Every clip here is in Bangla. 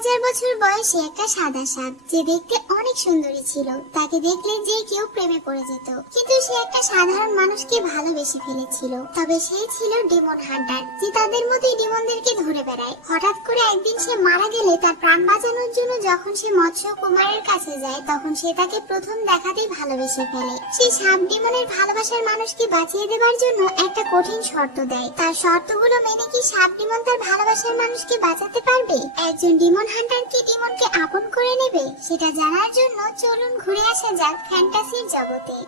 1000 বছর বয়সে একটা সাদা সাপ, যে দেখতে অনেক সুন্দরী ছিল। তাকে দেখলে যে কেউ প্রেমে পড়ে যেত। কিন্তু সে একটা সাধারণ মানুষকে ভালোবেসে ফেলেছিল। তবে সে ছিল ডেমন হান্টার, যে তাদের মতোই ডেমনদেরকে ধরে বেড়ায়। হঠাৎ করে একদিন সে মারা গেলে তার প্রাণ বাঁচানোর জন্য যখন সে মৎস্য কুমারের কাছে যায়, তখন সে তাকে প্রথম দেখাতেই ভালোবেসে ফেলে। সে সাপ ডেমনের ভালোবাসার মানুষকে বাঁচিয়ে দেওয়ার জন্য একটা কঠিন শর্ত দেয়। তার শর্তগুলো মেনে কি সাপ ডেমন তার ভালোবাসার মানুষকে বাঁচাতে পারবে? একজন ডেমন হান্টার কি ডেমনকে আপন করে নেবে? সেটা জানার জন্য চলুন ঘুরে আসা যাক ফ্যান্টাসির জগতে।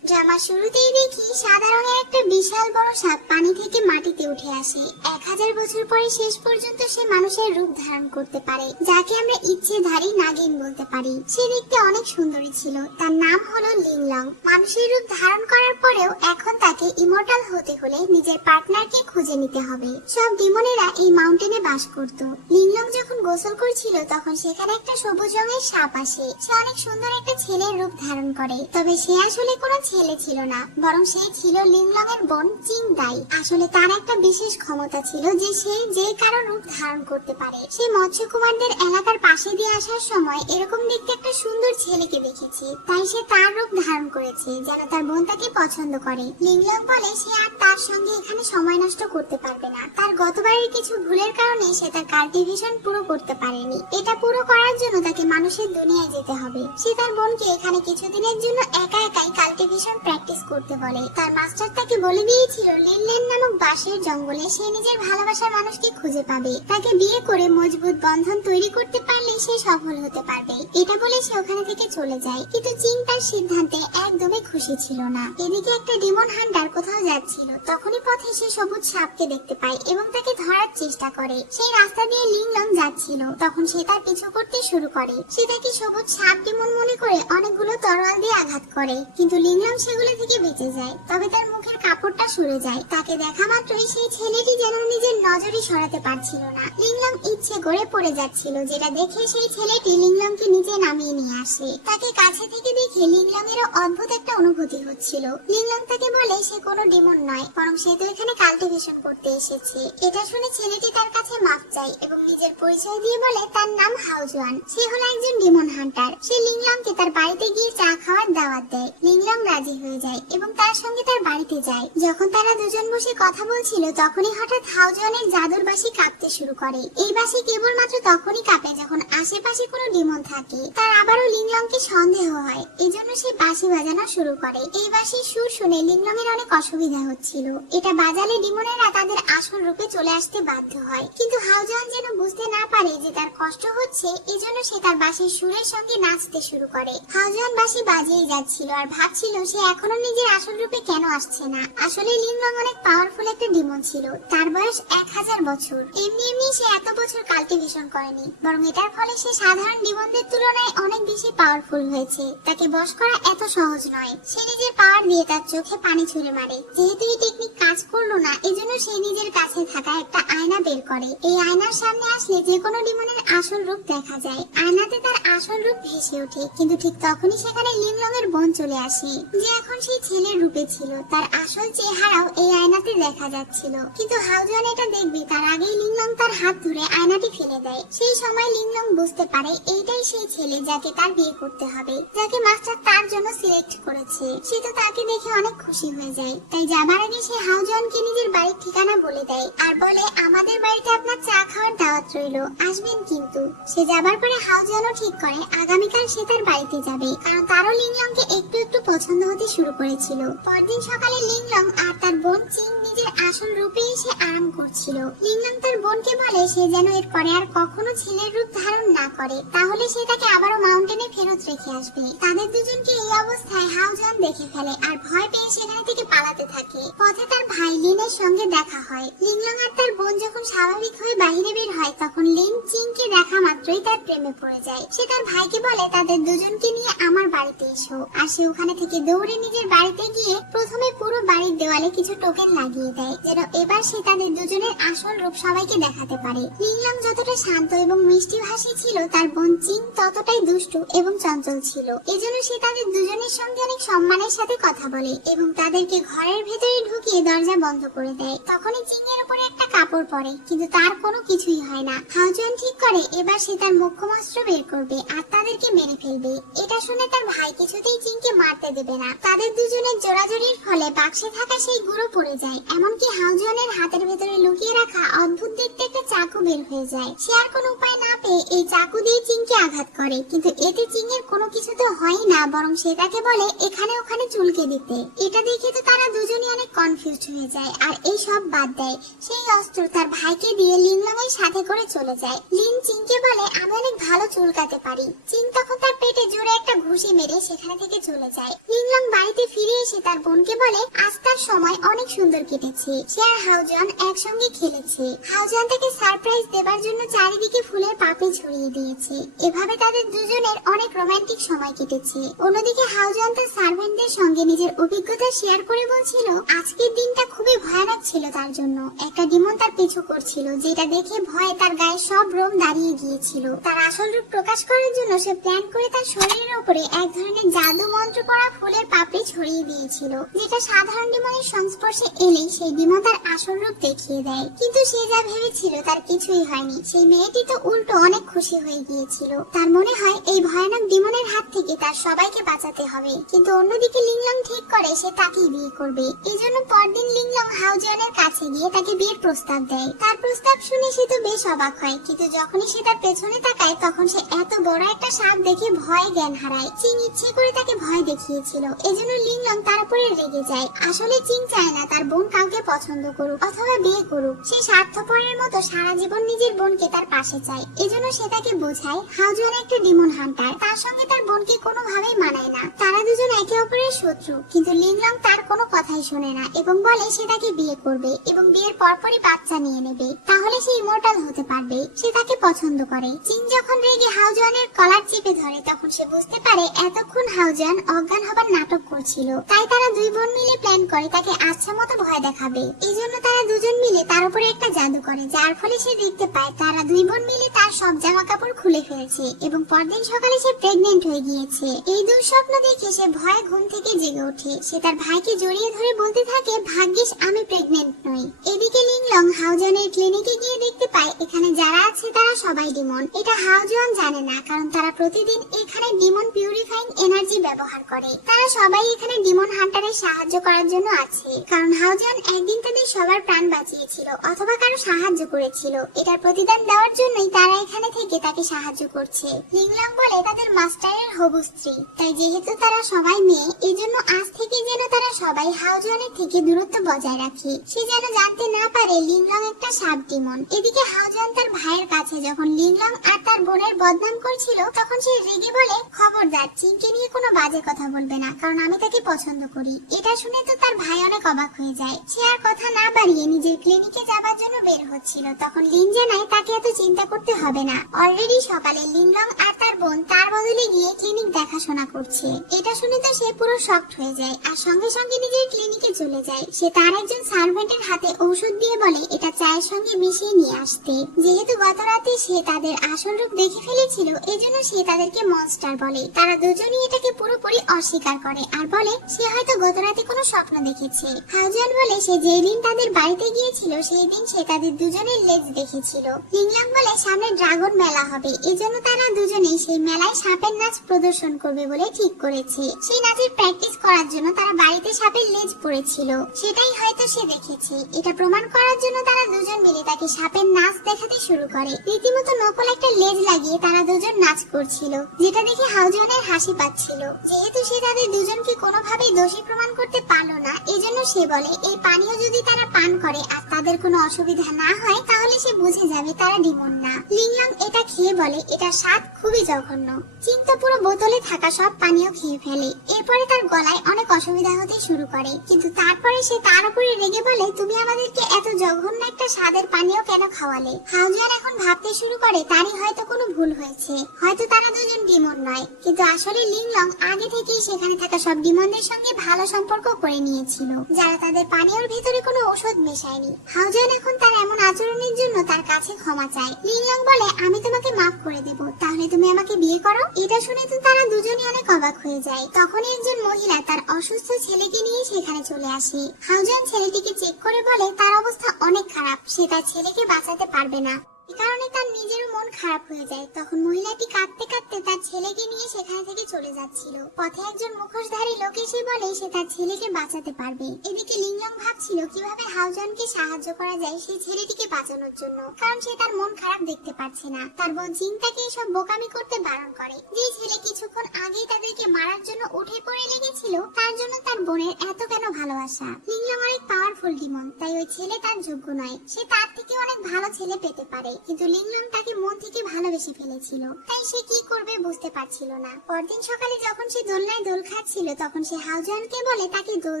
ড্রামা শুরুতেই দেখি সাদা রঙের একটা বিশাল বড় সাপ পানি থেকে মাটিতে উঠে আসে। 1000 বছর পরে শেষ পর্যন্ত সে মানুষের রূপ ধারণ করতে পারে, যাকে আমরা ইচ্ছেধারী নাগিন বলতে পারি। সে দেখতে অনেক সুন্দরী ছিল। তার নাম হলো লিংলং। মানুষের রূপ ধারণ করার পরেও এখন তাকে ইমর্টাল হতে হলে নিজের পার্টনারকে খুঁজে নিতে হবে। সব ডেমনেরা এই মাউন্টেনে বাস করত। লিংলং যখন গোসল করছিল তখন সেখানে একটা সবুজ রঙের সাপ আসে। সে অনেক সুন্দর একটা ছেলের রূপ ধারণ করে। তবে সে আসলে কোনো ছেলে ছিল না, বরং সে ছিল লিংলং এর বোন চিংদাই। আসলে তার একটা বিশেষ ক্ষমতা ছিল যে সে যে কারো রূপ ধারণ করতে পারে। সে মৎস্য কুমারদের এলাকার পাশে দিয়ে আসার সময় এরকম দেখতে একটা সুন্দর ছেলেকে দেখেছে, তাই সে তার রূপ ধারণ করেছে যেন তার বোন তাকে পছন্দ করে। লিংলং বলে সে আর তার সঙ্গে এখানে সময় নষ্ট করতে পারবে না। তার গতবারের কিছু ভুলের কারণে সে তার কাল্টিভেশন পুরো করতে পারেনি। এটা পুরো করার জন্য তাকে মানুষের দুনিয়ায় যেতে হবে। সে তার বোনকে এখানে কিছুদিনের জন্য একা একাই কাল্টিভেশন প্র্যাকটিস করতে বলে। তার মাস্টার তাকে বলে দিয়েছিল লেনলেন নামক বাঁশের জঙ্গলে সে নিজের ভালোবাসার মানুষকে খুঁজে পাবে। তাকে বিয়ে করে মজবুত বন্ধন তৈরি করতে পারলে সে সফল হতে পারবে। এটা বলে সে ওখানে থেকে চলে যায়। কিন্তু চিং তার সিদ্ধান্তে একদমই খুশি ছিল না। এদিকে একটা ডেমন হান্টার কোথাও যাচ্ছিল, তখনই পথে সে সবুজ সাপকে দেখতে পায় এবং তাকে ধরার চেষ্টা করে। সেই রাস্তা দিয়ে লিংলং যাচ্ছিল, তখন সে তার পিছু করতে শুরু করে। সে তাকে সবুজ সাপ ডেমন মনে করে অনেকগুলো তরোয়াল দিয়ে আঘাত করে, কিন্তু লিংলং সেগুলো থেকে বেঁচে যায়। তবে তার মুখের কাপড়টা সরে যায়। তাকে দেখা মাত্রই সেই ছেলেটি যেন নিজের নজরই সরাতে পারছিল না। লিংলং ইচ্ছে করে পড়ে যাচ্ছিল, যেটা দেখে সেই ছেলেটি লিংলংকে নিচে নামিয়ে নিয়ে আসে। তাকে কাছে থেকে দেখে লিংলং এরও অদ্ভুত একটা অনুভূতি হচ্ছিল। লিংলং তাকে বলে সে কোনো ডেমন নয়, বরং সে তো এখানে কাল্টিভেশন করতে এসেছে। এটা শুনে ছেলেটি তার কাছে মাফ চায় এবং নিজের পরিচয় দিয়ে বলে তার নাম হাউজওয়ান। সে হলো একজন ডেমন হান্টার। সে লিংলংকে তার বাড়িতে গিয়ে চা খাওয়ার দাওয়াত দেয়। লিংলং রাজি হয়ে যায় এবং তার সঙ্গে তার বাড়িতে যায়। যখন তারা দুজন বসে কথা বলছিল তখনই হঠাৎ হাউজওয়ানের জাদুর বাঁশি কাঁপতে শুরু করে। এই বাঁশি কেবলমাত্র তখনই কাঁপে যখন আশেপাশে কোনো ডেমন থাকে। তার আবারও লিংলংকে সন্দেহ হয়, এজন্য সে বাঁশি বাজানো শুরু করে। এই বাঁশির সুর শুনে লিংলং এর অনেক অসুবিধা হচ্ছিল। এটা বাজালে ডেমনেরা তাদের আসল রূপে চলে আসতে বাধ্য হয়। কিন্তু হাউজওয়ান যেন বুঝতে না পারে যে তার কষ্ট হচ্ছে, এজন্য সে তার বাঁশির সুরের সঙ্গে নাচতে শুরু করে। হাউজওয়ান বাঁশি বাজিয়ে যাচ্ছিল আর ভাবছিল সে এখনো নিজের আসল রূপে কেন আসছে না। আসলে লিংলং অনেক পাওয়ারফুল একটা ডেমন ছিল। তার বয়স 1000 বছর। এমনি সে এত বছর কাল্টিভেশন করেনি, বরং এটার ফলে সে সাধারণ ডেমনদের তুলনায় অনেক বেশি পাওয়ারফুল হয়েছে। তাকে বশ করা এত সহজ নয়। সে নিজের পাওয়ার দিয়ে তার চোখে পানি ছুঁড়ে মারে। যেহেতু এই টেকনিক কাজ করলো না, এজন্য সে নিজের কাছে থাকা একটা আয়না বের করে। এই আয়নার সামনে আসলে যে কোনো ডেমনের আসল রূপ দেখা যায়। আয়নাতে তার আসল রূপ ভেসে ওঠে, কিন্তু ঠিক তখনই সেখানে লিংলং এর বোন চলে আসে, যে এখন সেই ছেলের রূপে ছিল। তার আসল চেহারাও এই আয়নাতে দেখা যাচ্ছিল। কিন্তু হাউজওয়ান এটা দেখবে তার আগেই লিংলং তার হাত ধরে আয়নাটি ফেলে দেয়। সেই সময় লিংলং বুঝতে পারে এইটাই সেই ছেলে যাকে তার বিয়ে করতে হবে, যাকে মাস্টার তার জন্য সিলেক্ট করেছে। সে তো তাকে দেখে অনেক খুশি হয়ে যায়। তাই যাবার আগে সে হাউজওয়ানকে নিজের বাড়ির ঠিকানা বলে দেয় আর বলে আমাদের বাড়িতে আপনার চা খাওয়ার দাওয়াত রইল, আসবেন কিন্তু। সে যাবার পরে হাউজওয়ানও ঠিক করে আগামীকাল সে তার বাড়িতে যাবে, কারণ তারও লিংলংকে একটু একটু পছন্দ হতে শুরু করেছিল। পরদিন সকালে লিংলং আর তার বোন চিং নিজের আসল রূপে এসে আরাম করছিল। লিংলং তার বোনকে বলে সে যেন এর পরে আর কখনো ছেলের রূপ ধারণ না করে, তাহলে সে তাকে আবারও মাউন্টেনে ফেরত রেখে আসবে। তাদের দুজনকে এই অবস্থায় হাউজওয়ান দেখে ফেলে আর ভয় পেয়ে সেখানে থেকে পালাতে থাকে। পথে তার ভাই লিনের সঙ্গে দেখা হয়। লিংলং আর তার বোন যখন স্বাভাবিক হয়ে বাইরে বের হয়, তখন লিন চিংকে দেখা মাত্রই তার প্রেমে পড়ে যায়। সে তার ভাইকে বলে তাদের দুজনকে নিয়ে আমার বাড়িতে এসো। আর সে ওখানে থেকে দৌড়ে নিজের বাড়িতে গিয়ে প্রথমে পুরো বাড়ির দেওয়ালে কিছু টোকেন লাগিয়ে দেয়, যেন এবার সে তাদের দুজনের আসল রূপ সবাইকে দেখাতে পারে। লিংলং যতটা শান্ত এবং মিষ্টি ভাষী ছিল, তার বোন চিং ততটাই দুষ্টু এবং চঞ্চল ছিল। এজন্য সে তাদের দুজনের সঙ্গে অনেক সম্মানের সাথে কথা বলে এবং তাদেরকে ঘরের ভেতরে ঢুকিয়ে দরজা বন্ধ করে দেয়। তখনই চিং এর উপরে একটা কাপড় পরে, কিন্তু তার কোনো কিছুই হয় না। হাউজন ঠিক করে এবার সে তার মোক্ষমাস্ত্র বের করবে আর তাদেরকে মেরে ফেলবে। এটা শুনে তার ভাই কিছুতেই চিনকে মারতে দেবে না। তাদের দুজনের জোড়াজোড়ির ফলে বাক্সে থাকা সেই গুঁড়ো পড়ে যায়। এমনকি হাউজনের হাতের ভেতরে লুকিয়ে রাখা অদ্ভুত দেখতে একটা চাকু বের হয়ে যায়। সে আর কোনো উপায় না পেয়ে এই চাকু দিয়ে চিনকে আঘাত করে, কিন্তু এতে চিনের কোনো কিছু তো হয় না, বরং সে তাকে বলে এখানে ওখানে চুলকে দিতে। এটা দেখে তো তারা দুজনই অনেক কনফিউজড হয়ে যায় আর এই সব বাদ দেয়। সেই অস্ত্র তার ভাইকে দিয়ে লিংলং এর সাথে করে চলে যায়। লিন চিনকে বলে আমি অনেক ভালো চুলকাতে পারি। চিন তখন তার পেটে জোরে একটা ঘুষি মেরে সেখানে থেকে চলে যায়। লিংলং বাড়িতে ফিরে এসে তার বোনকে বলে আজ তার সময় অনেক সুন্দর কেটেছে, সে আর হাউজন একসঙ্গে খেলেছে। হাউজন তাকে সারপ্রাইজ দেবার জন্য চারিদিকে ফুলের পাপড়ি ছড়িয়ে দিয়েছে। এভাবে তাদের দুজনের অনেক রোমান্টিক সময় কেটেছে। অন্যদিকে হাউজন তার সার্ভেন্টদের সঙ্গে নিজের অভিজ্ঞতা শেয়ার করে বলছিল আজকের দিনটা খুবই ভয়ানক ছিল তার জন্য। একটা ডিমন তার পিছু করছিল, যেটা দেখে ভয়ে তার গায়ে সব রোম দাঁড়িয়ে গিয়েছিল। তার আসল রূপ প্রকাশ করার জন্য সে প্ল্যান করে তার শরীরের উপরে এক ধরনের জাদু মন্ত্র করা ফুলের পাপড়ি ছড়িয়ে দিয়েছিল, যেটা সাধারণ ডিমনের সংস্পর্শে এলেই সেই ডিমন তার আসল রূপ দেখিয়ে দেয়। কিন্তু সে যা ভেবেছিল তার কিছুই হয়নি। সেই মেয়েটি তো উল্টো অনেক খুশি হয়ে গিয়েছিল। তার মনে হয় এই ভয়ানক ডিমনের হাত থেকে তার সবাইকে বাঁচাতে হবে। কিন্তু অন্যদিকে লিংলং ঠিক করে সে তাকেই বিয়ে করবে। এই জন্য পরদিন লিংলং হাউজনের কাছে গিয়ে তাকে বিয়ের প্রস্তাব দেয়। তার প্রস্তাব শুনে সে তো বেশ অবাক হয়, কিন্তু যখনই সে তার পেছনে তাকায় তখন সে এত বড় একটা সাপ দেখে ভয়ে জ্ঞান হারায়। চিং ইচ্ছে করে তাকে ভয় দেখিয়েছিল, এজন্য লিংলং তার উপরে রেগে যায়। আসলে চিং চায় না তার বোন কাউকে পছন্দ করুক অথবা বিয়ে করুক। সে স্বার্থপরের মতো সারা জীবন নিজের বোনকে তার পাশে চায়। এজন্য সে তাকে বোঝায় হাউজন একটা ডিমন হান্টার, তার সঙ্গে তার বোনকে কোনোভাবেই মানায় না। তারা দুজন একে অপরের শত্রু, কিন্তু লিংলং তার কোনো কথাই শোনে না এবং বলে সে তাকে বিয়ে করবে এবং বিয়ের পরপরই বাচ্চা নিয়ে নেবে, তাহলে সে ইমর্টাল হতে পারবে। সে তাকে পছন্দ করে। চিং যখন রেগে হাউজনের কলার চেপে ধরে তখন সে বুঝতে পারে এতক্ষণ হাউজন অজ্ঞান হবার নাটক করছিল। তাই তারা দুই বোন মিলে প্ল্যান করে তাকে আচ্ছা মতো ভয় দেখাবে। এই জন্য তারা দুজন মিলে তার উপরে একটা জাদু করে, যার ফলে সে দেখতে পায় তারা দুই বোন মিলে তার সব জামা কাপড় খুলে ফেলেছে এবং পরদিন সকালে সে প্রেগনেন্ট হয়ে গিয়েছে। এই দুঃস্বপ্ন দেখে সে ভয়ে ঘুম থেকে জেগে ওঠে। সে তার ভাইকে জড়িয়ে ধরে বলতে থাকে ভাগ্যিস আমি প্রেগনেন্ট নই। এদিকে লিংলং হাউজনের ক্লিনিকে গিয়ে দেখতে পায় এখানে যারা আছে তারা সবাই ডিমন। এটা হাউজন জানে না, কারণ তারা প্রতিদিন এখানে ডিমন পিউরিফাইং এনার্জি ব্যবহার করে। তারা সবাই এখানে ডিমন হান্টারের সাহায্য করার জন্য আছে, কারণ হাউজন একদিন তাদের সবার প্রাণ বাঁচিয়েছিল অথবা কারো সাহায্য করেছিল। এটার প্রতিদান দেওয়ার জন্যই তারা এখানে থেকে তাকে সাহায্য করছে। লিংলং বলে তাদের মাস্টারের হবু স্ত্রী, তাই যেহেতু তারা সবাই মেয়ে এজন্য আজ থেকে যেন তারা সবাই হাউজনের থেকে দূরত্ব বজায় রাখে। সে যেন জানতে না পারে লিংলং একটা সাব ডিমন। এদিকে হাউজন তার ভাইয়ের কাছে যখন লিংলং আর তার বোনের বদনাম করছিল তখন সে রেগে বলে খবরদার চিংকে নিয়ে কোনো বাজে কথা বলবে না, কারণ আমি তাকে পছন্দ করি। এটা শুনে তো তার ভাই অনেক অবাক হয়ে যায়। সে আর কথা না বাড়িয়ে নিজের ক্লিনিকে যাবার জন্য বের হচ্ছিল, তখন লিন জানায় তাকে এত চিন্তা করতে হবে না। অলরেডি সকালে লিংলং আর তার বোন তার বদলে গিয়ে ক্লিনিক দেখাশোনা করছে। এটা শুনে তো সে পুরো শকড হয়ে যায় আর সঙ্গে সঙ্গে নিজের ক্লিনিকে চলে যায়। সে তার একজন সার্ভেন্টের হাতে ঔষধ দিয়ে বলে এটা চায়ের সঙ্গে মিশিয়ে নিয়ে আসতে। যেহেতু গত রাতে সে তাদের আসল রূপ দেখে ফেলেছিল এজন্য সে তাদেরকে মনস্টার বলে। তারা দুজনই এটাকে পুরোপুরি অস্বীকার করে আর বলে সে হয়তো গত রাতে কোনো স্বপ্ন দেখেছে। হাউজন বলে সে যেই দিন তাদের বাড়িতে গিয়েছিল সেই দিন সে তাদের দুজনের লেজ দেখেছিল। লিংলং বলে সামনে ড্রাগন মেলা হবে, এজন্য তারা দুজনেই সেই মেলায় সাপের নাচ প্রদর্শন করবে বলে ঠিক করেছে। সেই নাচের প্র্যাকটিস করার জন্য তারা বাড়িতে সাপের লেজ পড়েছিল, সেটাই হয়তো সে দেখেছে। এটা প্রমাণ করার জন্য তারা দুজন মিলে তাকে সাপের নাচ দেখাতে শুরু করে। রীতিমতো নকল একটা লেজ লাগিয়ে তারা দুজন নাচ করছিল, যেটা দেখে হাউজনের হাসি পাচ্ছিল। যেহেতু সে তাদের দুজনকে কোনোভাবেই দোষী প্রমাণ করতে পারলো না এজন্য সে বলে এই পানীয় যদি তারা পান করে আর তাদের কোনো অসুবিধা না হয় তাহলে সে বুঝে যাবে তারা ডিমন না। লিংলং এটা খেয়ে বলে এটা স্বাদ খুবই জঘন্য। চিং তো পুরো বোতলে থাকা সব পানীয় খেয়ে ফেলে। এরপরে তার গলায় অনেক অসুবিধা হতে শুরু করে, কিন্তু তারপরে সে তার উপরে রেগে বলে তুমি আমাদেরকে এত জঘন্য একটা স্বাদের পানীয় কেন খাওয়ালে। হাউজন এখন ভাবতে শুরু করে তারই হয়তো কোনো ভুল হয়েছে, হয়তো তারা দুজন ডিমন নয়। কিন্তু আসলে লিংলং আগে থেকেই সেখানে থাকা সব ডিমনদের সঙ্গে ভালো সম্পর্ক করে নিয়েছিল, যারা তাদের পানীয়র ভিতরে কোনো ঔষধ মেশায়নি। হাউজন এখন তার এমন আচরণের জন্য তার কাছে ক্ষমা চায়। লিংলং বলে আমি তোমাকে মাফ করে দেব, তাহলে তুমি আমাকে বিয়ে করো। এটা শুনে তো তারা দুজনই অনেক অবাক হয়ে যায়। তখনই একজন মহিলা তার অসুস্থ ছেলেকে নিয়ে সেখানে চলে আসে। হাউজন ছেলেটিকে চেক করে বলে তার অবস্থা অনেক খারাপ, সে তার ছেলেকে বাঁচাতে পারবে না। এ কারণে তার নিজেরও মন খারাপ হয়ে যায়। তখন মহিলাটি কাঁদতে কাঁদতে তার ছেলেকে নিয়ে সেখানে থেকে চলে যাচ্ছিল। পথে একজন মুখোশধারী লোক এসে বলে সে তার ছেলেকে বাঁচাতে পারবে। এদিকে লিংলং ভাবছিল কিভাবে হাউজনকে সাহায্য করা যায় সেই ছেলেটিকে বাঁচানোর জন্য, কারণ সে তার মন খারাপ দেখতে পারছে না। তার বোন জিং তাকে এসব বোকামি করতে বারণ করে। যে ছেলে কিছুক্ষণ আগেই তাদেরকে মারার জন্য উঠে পড়ে লেগেছিল, তার জন্য তার বোনের এত কেন ভালোবাসা? লিংলং অনেক পাওয়ারফুল ডিমন, তাই ওই ছেলে তার যোগ্য নয়। সে তার থেকে অনেক ভালো ছেলে পেতে পারে, কিন্তু লিংলং তাকে মন থেকে ভালোবেসে ফেলেছিল। তাই সে কি করবে বুঝতে পারছিল না। পরদিন সকালে যখন সে দোলনায় দোল খাচ্ছিল, তখন সে হাউজানকে বলে তাকে দোল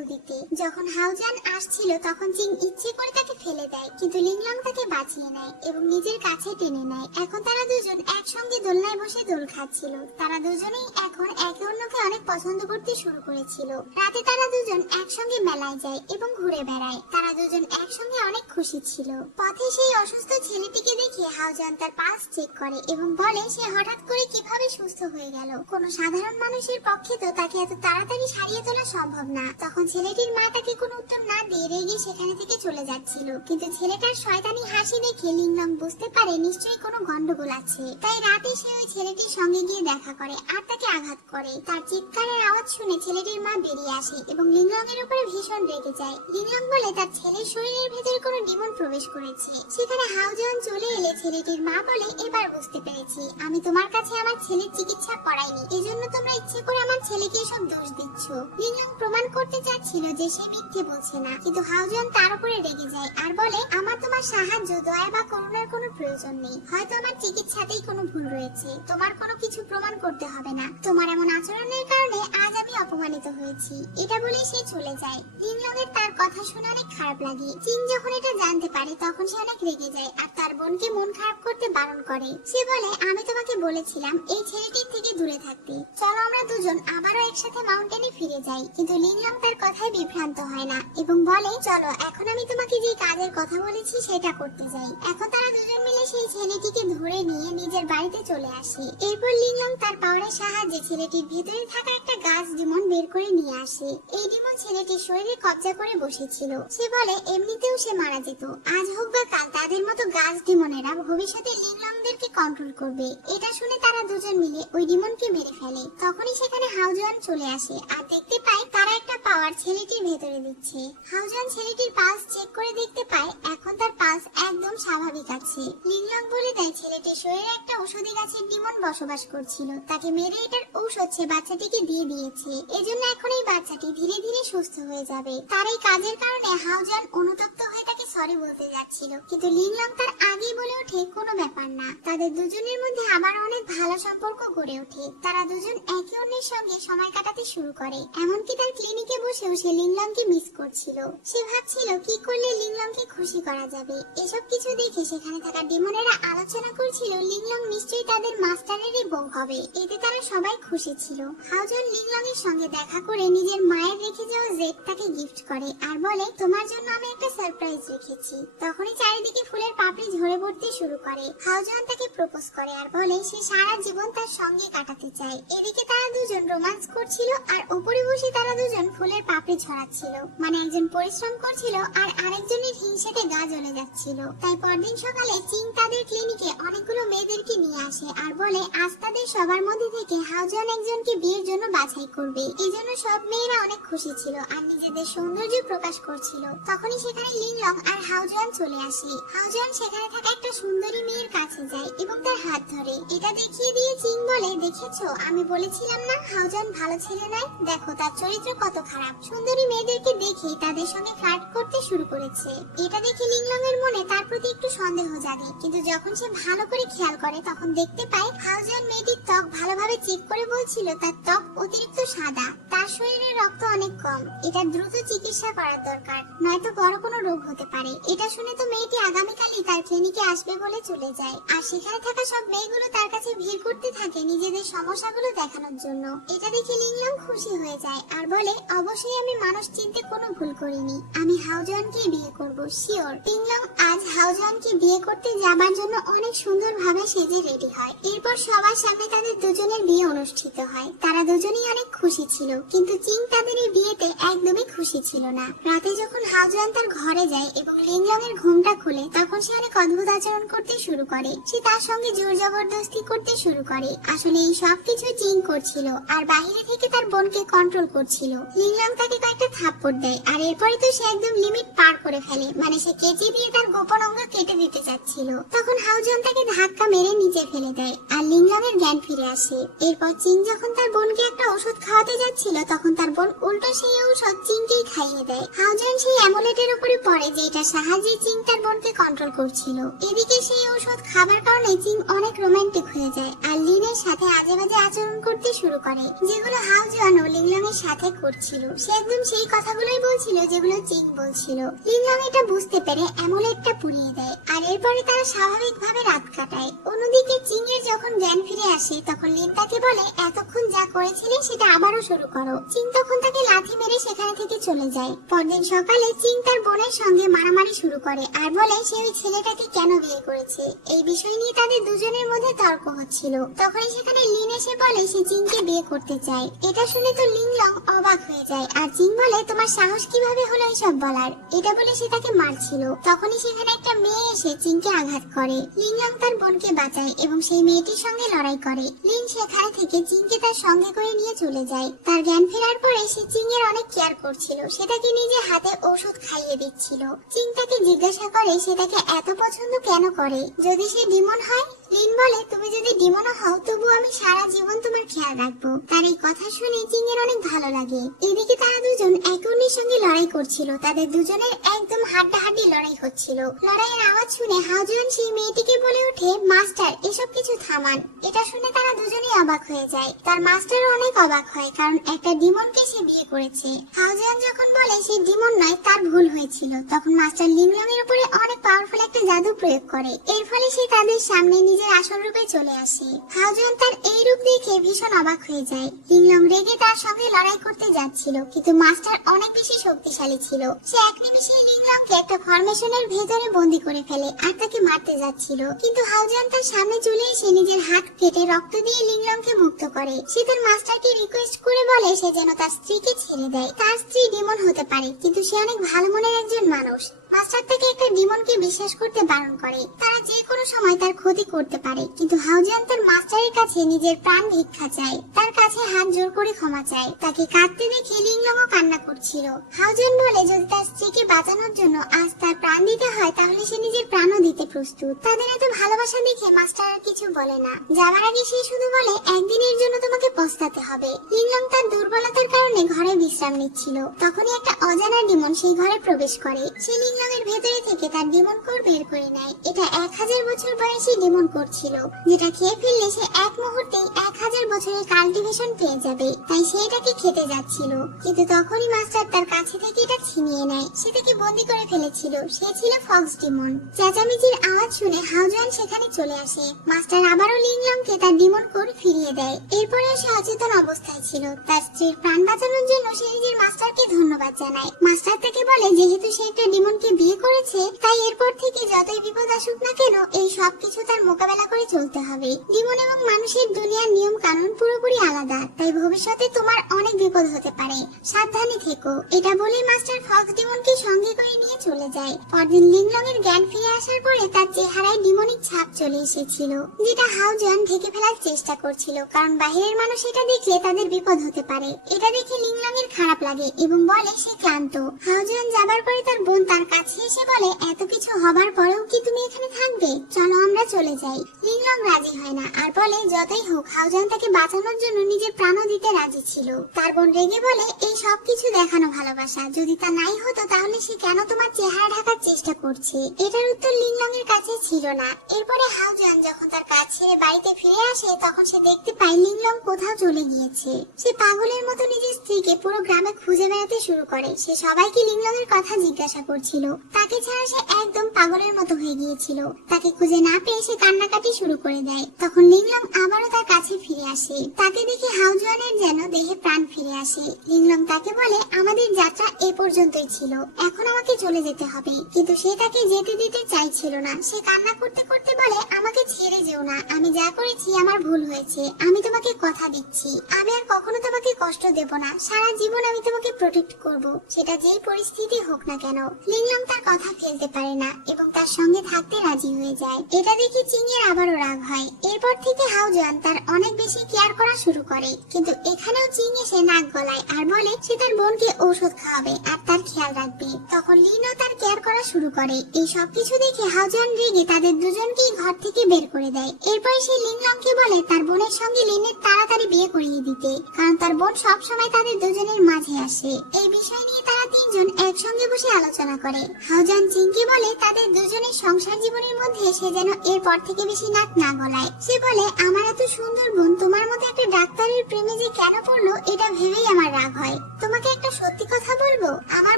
দিতে। যখন হাউজান আসছিল তখন জিং ইচ্ছে করে তাকে ফেলে দেয়, কিন্তু লিংলং তাকে বাঁচিয়ে নেয় এবং নিজের কাছে টেনে নেয়। এখন তারা দুজন একসঙ্গে দোলনায় বসে দোল খাচ্ছিল। তারা দুজনেই এখন একে অন্যকে অনেক পছন্দ করতে শুরু করেছিল। রাতে তারা দুজন একসঙ্গে মেলায় যায় এবং ঘুরে বেড়ায়। তারা দুজন একসঙ্গে অনেক খুশি ছিল। পথে সেই অসুস্থ ছেলেটিকে দেখে হাউজান তার পালস চেক করে এবং বলে সে হঠাৎ করে কিভাবে সুস্থ হয়ে গেল। কোনো সাধারণ মানুষের পক্ষে তো তাকে এত তাড়াতাড়ি সারিয়ে তোলা সম্ভব না। তখন ছেলেটির মা তাকে কোনো উত্তর না দিয়ে রেগে সেখানে থেকে চলে যাচ্ছিল, কিন্তু ছেলেটার শয়তানি হাসি দেখে লিংলং বুঝতে পারে নিশ্চয়ই কোনো গন্ডগোল আছে। তাই রাতে সে ওই ছেলেটির সঙ্গে গিয়ে দেখা করে আর তাকে আঘাত করে। তার চিৎকারের আওয়াজ শুনে ছেলেটির মা বেরিয়ে আসে এবং লিংলং এর উপরে ভীষণ রেগে যায়। লিংলং বলে তার ছেলের শরীরের ভেতরে কোনো ডিমন প্রবেশ করেছে। সেখানে হাউজান চলে এলে ছেলেটির মা বলে এবার বুঝতে পেরেছি, আমি তোমার কাছে আমার ছেলের চিকিৎসা করাইনি, এজন্য তোমরা ইচ্ছে করে আমার ছেলেকে এসব দোষ দিচ্ছ। লিংলং প্রমাণ করতে চাচ্ছিল যে সে মিথ্যে বলছে না, কিন্তু হাউজান তার উপরে রেগে যায় আর বলে আমার তোমার সাহায্য, দয়া বা করুণার কোনো প্রয়োজন নেই। হয়তো আমার চিকিৎসাতেই কোনো ভুল রয়েছে, তোমার কোনো কিছু প্রমাণ করতে হবে না। তোমার এমন আচরণের কারণে আজ আমি অপমানিত হয়েছি। এটা বলে সে চলে যায়। লিংলং এর তার কথা শুনে অনেক খারাপ লাগে। জিং যখন এটা জানতে পারে তখন সে অনেক রেগে যায় আর তার বোনকে মন খারাপ করতে বারণ করে। সে বলে আমি তোমাকে বলেছিলাম এই ছেলেটির থেকে দূরে থাকতে, চলো আমরা দুজন আবারও একসাথে মাউন্টেনে ফিরে যাই। কিন্তু লিংলং তার কথায় বিভ্রান্ত হয় না এবং বলে চলো এখন আমি তোমাকে যে কাজের কথা বলেছি সেটা করতে যাই। এখন তারা দুজন মিলে সেই ছেলেটিকে ধরে নিয়ে নিজের বাড়িতে চলে আসে। এরপর লিংলং তার পাওয়ারের সাহায্যে ছেলেটির ভেতরে থাকা একটা গাছ ডিমন বের করে নিয়ে আসে। এই ডিমন ছেলেটির শরীরে কবজা করে বসেছিল। সে বলে এমনিতেও সে মারা যেত, আজ হোক বা কাল তাদের মতো গাছ ডিমনেরা ভবিষ্যতে লিংলংদেরকে কন্ট্রোল করবে। এটা শুনে তারা দুজন মিলে ওই ডিমনকে মেরে ফেলে। তখনই সেখানে হাউজান চলে আসে আর দেখতে পায় তারা একটা পাওয়ার ছেলেটির ভেতরে দিচ্ছে। হাউজান ছেলেটির পালস চেক করে দেখতে পায় এখন তার পালস একদম স্বাভাবিক আছে। লিংলং বলে দেয় ছেলেটির শরীরে একটা ঔষধি গাছের ডিমন বসবাস করছিল, তাকে মেরে এটার ঔষধ সে বাচ্চাটিকে দিয়ে দিয়েছে। এজন্য এখন এই বাচ্চাটি ধীরে ধীরে সুস্থ হয়ে যাবে। তার এই কাজের কারণে হাউজান অনুতপ্ত হয়ে তাকে সরি বলতে যাচ্ছিল, কিন্তু লিংলং তার আগেই বলে ওঠে কোনো ব্যাপার না। তাদের দুজনের মধ্যে আবার অনেক ভালো সম্পর্ক গড়ে ওঠে। তারা দুজন একে অন্যের সঙ্গে সময় কাটাতে শুরু করে। এমনকি তার ক্লিনিকে বসেও সে লিংলংকে মিস করছিল। সে ভাবছিল কি করলে লিংলংকে খুশি করা যাবে। এসব কিছু দেখে সেখানে থাকা ডিমনেরা আলোচনা করছিল লিংলং নিশ্চয়ই তাদের মাস্টারেরই বউ হবে। এতে তারা সবাই খুশি ছিল। হাউজান লিংলং এর সঙ্গে দেখা করে নিজের মায়ের রেখে যাওয়া জেট তাকে গিফট করে আর বলে তোমার জন্য আমি একটা সারপ্রাইজ রেখেছি। তখনই চারিদিকে ফুলের পাপড়ি ঝরে পড়তে শুরু করে। হাউজান তাকে প্রপোজ করে আর বলে সে সারা জীবন তার সঙ্গে কাটাতে চায়। এদিকে তারা দুজন রোমান্স করছিল আর উপরে বসে তারা দুজন ফুলের পাপড়ি ছড়াচ্ছিল। মানে একজন পরিশ্রম করছিল আর আরেকজনের হিংসাতে গা জ্বলে যাচ্ছিল। তাই পরদিন সকালে চিং তাদের ক্লিনিকে অনেকগুলো মেয়েদেরকে নিয়ে আসে আর বলে আজ তাদের সবার মধ্যে থেকে হাউজান একজনকে বিয়ের জন্য বাছাই করবে। এজন্য সব মেয়েরা অনেক খুশি ছিল আর নিজেদের সৌন্দর্য প্রকাশ করছিল। তখনই সেখানে লিংলং আর হাউজান চলে আসে। হাউজান সেখানে থাকা একটা সুন্দরী মেয়ের কাছে যায় এবং তার হাত ধরে। এটা দেখিয়ে দিয়ে চিং বলে দেখেছো আমি বলেছিলাম না হাউজান ভালো ছেলে নয়, দেখো তার চরিত্র কত খারাপ। সুন্দরী মেয়েদেরকে দেখে তাদের সঙ্গে ফ্লার্ট করতে শুরু করেছে। এটা দেখে লিংলং এর মনে তার প্রতি একটু সন্দেহ জাগে, কিন্তু যখন সে ভালো করে খেয়াল করে তখন দেখতে পায় হাউজান মেয়েটির ত্বক ভালোভাবে চেক করে বলছিল তার ত্বক অতিরিক্ত সাদা, তার শরীরে রক্ত অনেক কম। এটা দ্রুত চিকিৎসা করার দরকার, নয়তো বড় কোনো রোগ হতে পারে। এটা শুনে তো মেয়েটি আগামীকালই তার ক্লিনিকে আসবে বলে চলে যায়। আর সেখানে থাকা সব মেয়েগুলো তার কাছে ভিড় করতে থাকে নিজেদের সমস্যাগুলো দেখানোর জন্য। এটা দেখে লিংলং খুশি হয়ে যায় আর বলে, অবশ্যই আমি মানুষ চিনতে কোনো ভুল করিনি, আমি হাওজনকে বিয়ে করব শিওর। লিংলং আজ হাওজনকে বিয়ে করতে যাবার জন্য অনেক সুন্দরভাবে সেজে রেডি হয়। এরপর সবার সামনে তাদের দুজনের বিয়ে অনুষ্ঠিত হয়। তারা দুজনেই অনেক খুশি ছিল, কিন্তু চিং তাদের এই বিয়েতে একদমই খুশি ছিল না। রাতে যখন হাওজন তার ঘরে যায় এবং লিংলং এর ঘুমটা খুলে, তখন সে অনেক অদ্ভুত আচরণ করতে শুরু করে। সে তার সঙ্গে জোর জবরদস্তি করতে শুরু করে। আসলে এই সবকিছু চিং করছিল আর বাইরে থেকে তার বোনকে কন্ট্রোল করছিল। লিংলং তাকে কয়েকটা থাপ্পড় দেয় আর এরপরে তো সে একদম লিমিট পার করে ফেলে, মানে সে কেচি দিয়ে তার গোপন অঙ্গ কেটে দিতে যাচ্ছিল। তখন হাওজন তাকে ধাক্কা মেরে নিচে ফেলে দেয় আর লিংলং এর জ্ঞান ফিরে আসে। এরপর চিং যখন তার বোনকে একটা ওষুধ খাওয়াতে যাচ্ছিল, তখন তার বোন উল্টো সেই ঔষধ চিংকেই খাইয়ে দেয়। হাওজন সেই অ্যামুলেটের উপরে পড়ে যেটার সাহায্যে চিং তার বোনকে কন্ট্রোল করছিল। এদিকে সেই ঔষধ খাবার কারণে চিং অনেক রোমান্টিক হয়ে যায় আর লিনের সাথে আজে বাজে আচরণ করতে শুরু করে, যেগুলো হাওজন ও লিংলং এর সাথে করছিল। সে একদম সেই কথাগুলোই বলছিল যেগুলো চিং বলছিল। লিংলং এটা বুঝতে পেরে অ্যামুলেটটা পুড়িয়ে দেয় আর এরপরে তারা স্বাভাবিকভাবে রাত কাটায়। অন্যদিকে চিং এর যখন জ্ঞান ফিরে আসে, তখন লিন তাকে বলে, এতক্ষণ যা করেছিলে সেটা আবারও শুরু করো। চিং তখন তাকে লাথি মেরে সেখানে থেকে চলে যায়। পরদিন সকালে চিং তার বোনের সঙ্গে মারামারি শুরু করে আর বলে সে ওই ছেলেটাকে কেন বিয়ে করেছে। এই বিষয় নিয়ে তাদের দুজনের মধ্যে তর্ক হচ্ছিল। তখনই সেখানে লিন এসে বলে সে চিংকে বিয়ে করতে চায়। এটা শুনে তো লিংলং অবাক হয়ে যায় আর চিং বলে, তোমার সাহস কিভাবে হলো এসব বলার। এটা বলে সে তাকে মারছিল। তখনই সেখানে একটা মেয়ে এসে চিংকে আঘাত করে। লিংলং তার বোনকে বাঁচায় এবং সেই মেয়েটির সঙ্গে লড়াই করে। লিন সেখানে থেকে চিংকে তার সঙ্গে করে নিয়ে চলে যায়। তার জ্ঞান ফেরার পরে সে চিং এর অনেক কেয়ার করছিল, সেটাকে নিজে হাতে ওষুধ খাইয়ে দিচ্ছিল। চিং তাকে জিজ্ঞাসা করে সে তাকে এত পছন্দ কেন করে, যদি সে ডিমন হয়। লিন বলে, তুমি যদি ডিমনও হও তবু আমি সারা জীবন তোমার খেয়াল রাখবো। তার এই কথা শুনে চিং এর অনেক ভালো লাগে। এদিকে তারা দুজন একে অন্যের সঙ্গে লড়াই করছিল। তাদের দুজনের একদম হাড্ডাহাড্ডি লড়াই হচ্ছিল। লড়াইয়ের আওয়াজ শুনে হাওজন সেই মেয়েটিকে বলে ওঠে, মাস্টার এসব কিছু থামান। এটা শুনে তারা দুজনেই অবাক হয়ে যায়। তার মাস্টারও অনেক অবাক হয়, কারণ একটা ডিমনকে সে বিয়ে করেছে। হাওজন যখন বলে সে ডিমন নয়, তার ভুল হয়েছিল, তখন মাস্টার লিংলং এর উপরে অনেক পাওয়ারফুল একটা জাদু প্রয়োগ করে। এর ফলে সে তাদের সামনে নিজের আসল রূপে চলে আসে। হাওজন তার এই রূপ দেখে ভীষণ অবাক হয়ে যায়। লিংলং রেগে তার সঙ্গে লড়াই করতে যাচ্ছিল, কিন্তু মাস্টার অনেক বেশি শক্তিশালী ছিল। সে এক নিমিষে লিংলংকে একটা ফরমেশনের ভেতরে বন্দি করে ফেলে আর তাকে মারতে যাচ্ছিল, কিন্তু হাওজন তার সামনে চলে এসে নিজের হাত কেটে রক্ত দিয়ে লিংলংকে মুক্ত করে। সে তার মাস্টারকে রিকোয়েস্ট করে বলে সে যেন তার স্ত্রীকে ছেড়ে দেয়। তার স্ত্রী ডিমন হতে পারে, কিন্তু সে অনেক ভালো মনের একজন মানুষ। মাস্টার তাকে একটা ডিমনকে বিশ্বাস করতে বারণ করে। তারা যে কোনো সময় তার ক্ষতি করতে পারে, কিন্তু হাওজন তার মাস্টারের কাছে নিজের প্রাণ ভিক্ষা চায়, তার কাছে হাত জোর করে ক্ষমা চায়। তাকে কাঁদতে দেখে লিংলংও কান্না করছিল। হাওজন বলে যদি তার স্ত্রীকে বাঁচানোর জন্য আজ তার প্রাণ দিতে হয়, তাহলে সে নিজের প্রাণও দিতে প্রস্তুত। তাদের এত ভালোবাসা দেখে মাস্টার আর কিছু বলে না। যাওয়ার আগে সে শুধু বলে, একদিনের জন্য তোমাকে পস্তাতে হবে। লিংলং তার দুর্বলতার কারণে ঘরে বিশ্রাম নিচ্ছিল। তখনই একটা অজানা ডিমন সেই ঘরে প্রবেশ করে। সে লিংলং এর ভেতরে থেকে তার ডিমন কোর বের করে নেয়। এটা 1000 বছর বয়সী ডিমন কোর ছিল, যেটা খেয়ে ফেললে সে এক মুহূর্তেই 1000 বছরের কাল্টিভেশন পেয়ে যাবে। তাই সে এটাকে খেতে যাচ্ছিল, কিন্তু তখনই মাস্টার তার কাছে থেকে এটা ছিনিয়ে নেয়। সে তাকে বন্দি করে ফেলেছিল। সে ছিল ফক্স ডিমন। চেঁচামেচির আওয়াজ শুনে হাওজন সেখানে চলে আসে। মাস্টার আবারও লিংলংকে তার ডিমন কোর ফিরিয়ে দেয়। এরপরে সে অচেতন অবস্থায় ছিল। তার স্ত্রীর প্রাণ বাঁচানোর জন্য সে নিজের মাস্টারকে ধন্যবাদ জানায়। মাস্টার তাকে বলে যেহেতু সে একটা ডিমনকে বিয়ে করেছে, তাই এরপর থেকে যতই বিপদ আসুক না কেন এই সবকিছু তার মোকাবেলা করে চলতে হবে। ডিমন এবং মানুষের দুনিয়ার নিয়ম কানুন পুরোপুরি আলাদা, তাই ভবিষ্যতে তোমার অনেক বিপদ হতে পারে, সাবধানে থেকো। এটা বলে মাস্টার ফক্স ডিমনকে সঙ্গে করে নিয়ে চলে যায়। পরদিন লিংলং এর জ্ঞান ফিরে আসার পরে তার চেহারায় ডিমনিক ছাপ চলে এসেছিল, যেটা হাওজন ঢেকে ফেলার চেষ্টা করছিল, কারণ বাইরের মানুষ এটা দেখলে তাদের বিপদ হতে পারে। এটা দেখে লিংলং এর খারাপ লাগে এবং বলে সে ক্লান্ত। হাওজন যাবার পরে তার বোন তার কাছে এসে বলে, এত কিছু হবার পরেও কি তুমি এখানে থাকবে? চলো আমরা চলে যাই। লিংলং রাজি হয় না আর বলে যতই হোক হাওজন তাকে বাঁচানোর জন্য নিজের প্রাণও দিতে রাজি ছিল। তার বোন রেগে বলে, এই সবকিছু দেখানো ভালোবাসা, যদি তা নাই হতো তাহলে সে কেন তোমার চেহারা ঢাকার চেষ্টা করছে? এটার উত্তর লিংলং এর কাছে ছিল না। এরপরে হাউজান যখন তার কাজ ছেড়ে বাড়িতে ফিরে আসে তখন সে দেখতে পায় লিংলং কোথাও চলে গিয়েছে। সে পাগলের মতো নিজের স্ত্রীকে পুরো গ্রামে খুঁজে বেড়াতে শুরু করে। সে সবাইকে লিংলং এর কথা জিজ্ঞাসা করছিল। তাকে ছাড়া সে একদম পাগলের মতো হয়ে গিয়েছিল। তাকে খুঁজে না পেয়ে সে কান্নাকাটি শুরু করে দেয়। তখন লিংলং আবারও তার কাছে ফিরে আসে। তাকে দেখে হাউজানের যেন দেহে প্রাণ ফিরে আসে। লিংলং তাকে বলে, আমাদের যাত্রা এ পর্যন্তই ছিল, এখন আমাকে চলে যেতে হবে। কিন্তু সে তাকে যেতে দিতে চাইছিল না। সে কান্না করতে করতে বলে, আমাকে ছেড়ে যেও না, আমি যা করেছি আমার ভুল হয়েছে। আমি তোমাকে কথা দিচ্ছি, আমি আর কখনো তোমাকে কষ্ট দেব না। সারা জীবন আমি তোমাকে প্রোটেক্ট করব, সেটা যেই পরিস্থিতি হোক না কেন। লিংলং তার কথা ফেলতে পারে না এবং তার সঙ্গে থাকতে রাজি হয়ে যায়। এটা দেখে চিং এর আবারও রাগ হয়। এরপর থেকে হাউজান তার অনেক বেশি কেয়ার করা শুরু করে। কিন্তু এখানেও চিং এসে নাক গলায় আর বলে সে তার বোনকে ঔষধ খাওয়াবে আর তার খেয়াল রাখবে। তখন লিনও তার কেয়ার করা শুরু করে। এই সবকিছু দেখে হাউজান রেগে তাদের দুজনকেই ঘর থেকে বের করে দেয়। এরপর সে লিংলংকে বলে তার বোনের সঙ্গে লিনের তাড়াতাড়ি বিয়ে করিয়ে দিতে, কারণ তার বোন সব সময় তাদের দুজনের মাঝে আসে। এই বিষয় নিয়ে তারা তিনজন একসঙ্গে বসে আলোচনা করে। হাউজান চিংকে বলে তাদের দুজনের সংসার জীবনের মধ্যে সে যেন এরপর থেকে বেশি নাক না গলায়। সে বলে, আমার এত সুন্দর বোন তোমার মতো একটা ডাক্তারের প্রেমে যে কেন পড়লো এটা ভেবেই আমার রাগ হয়। তোমাকে একটা সত্যি কথা বলবো, আমার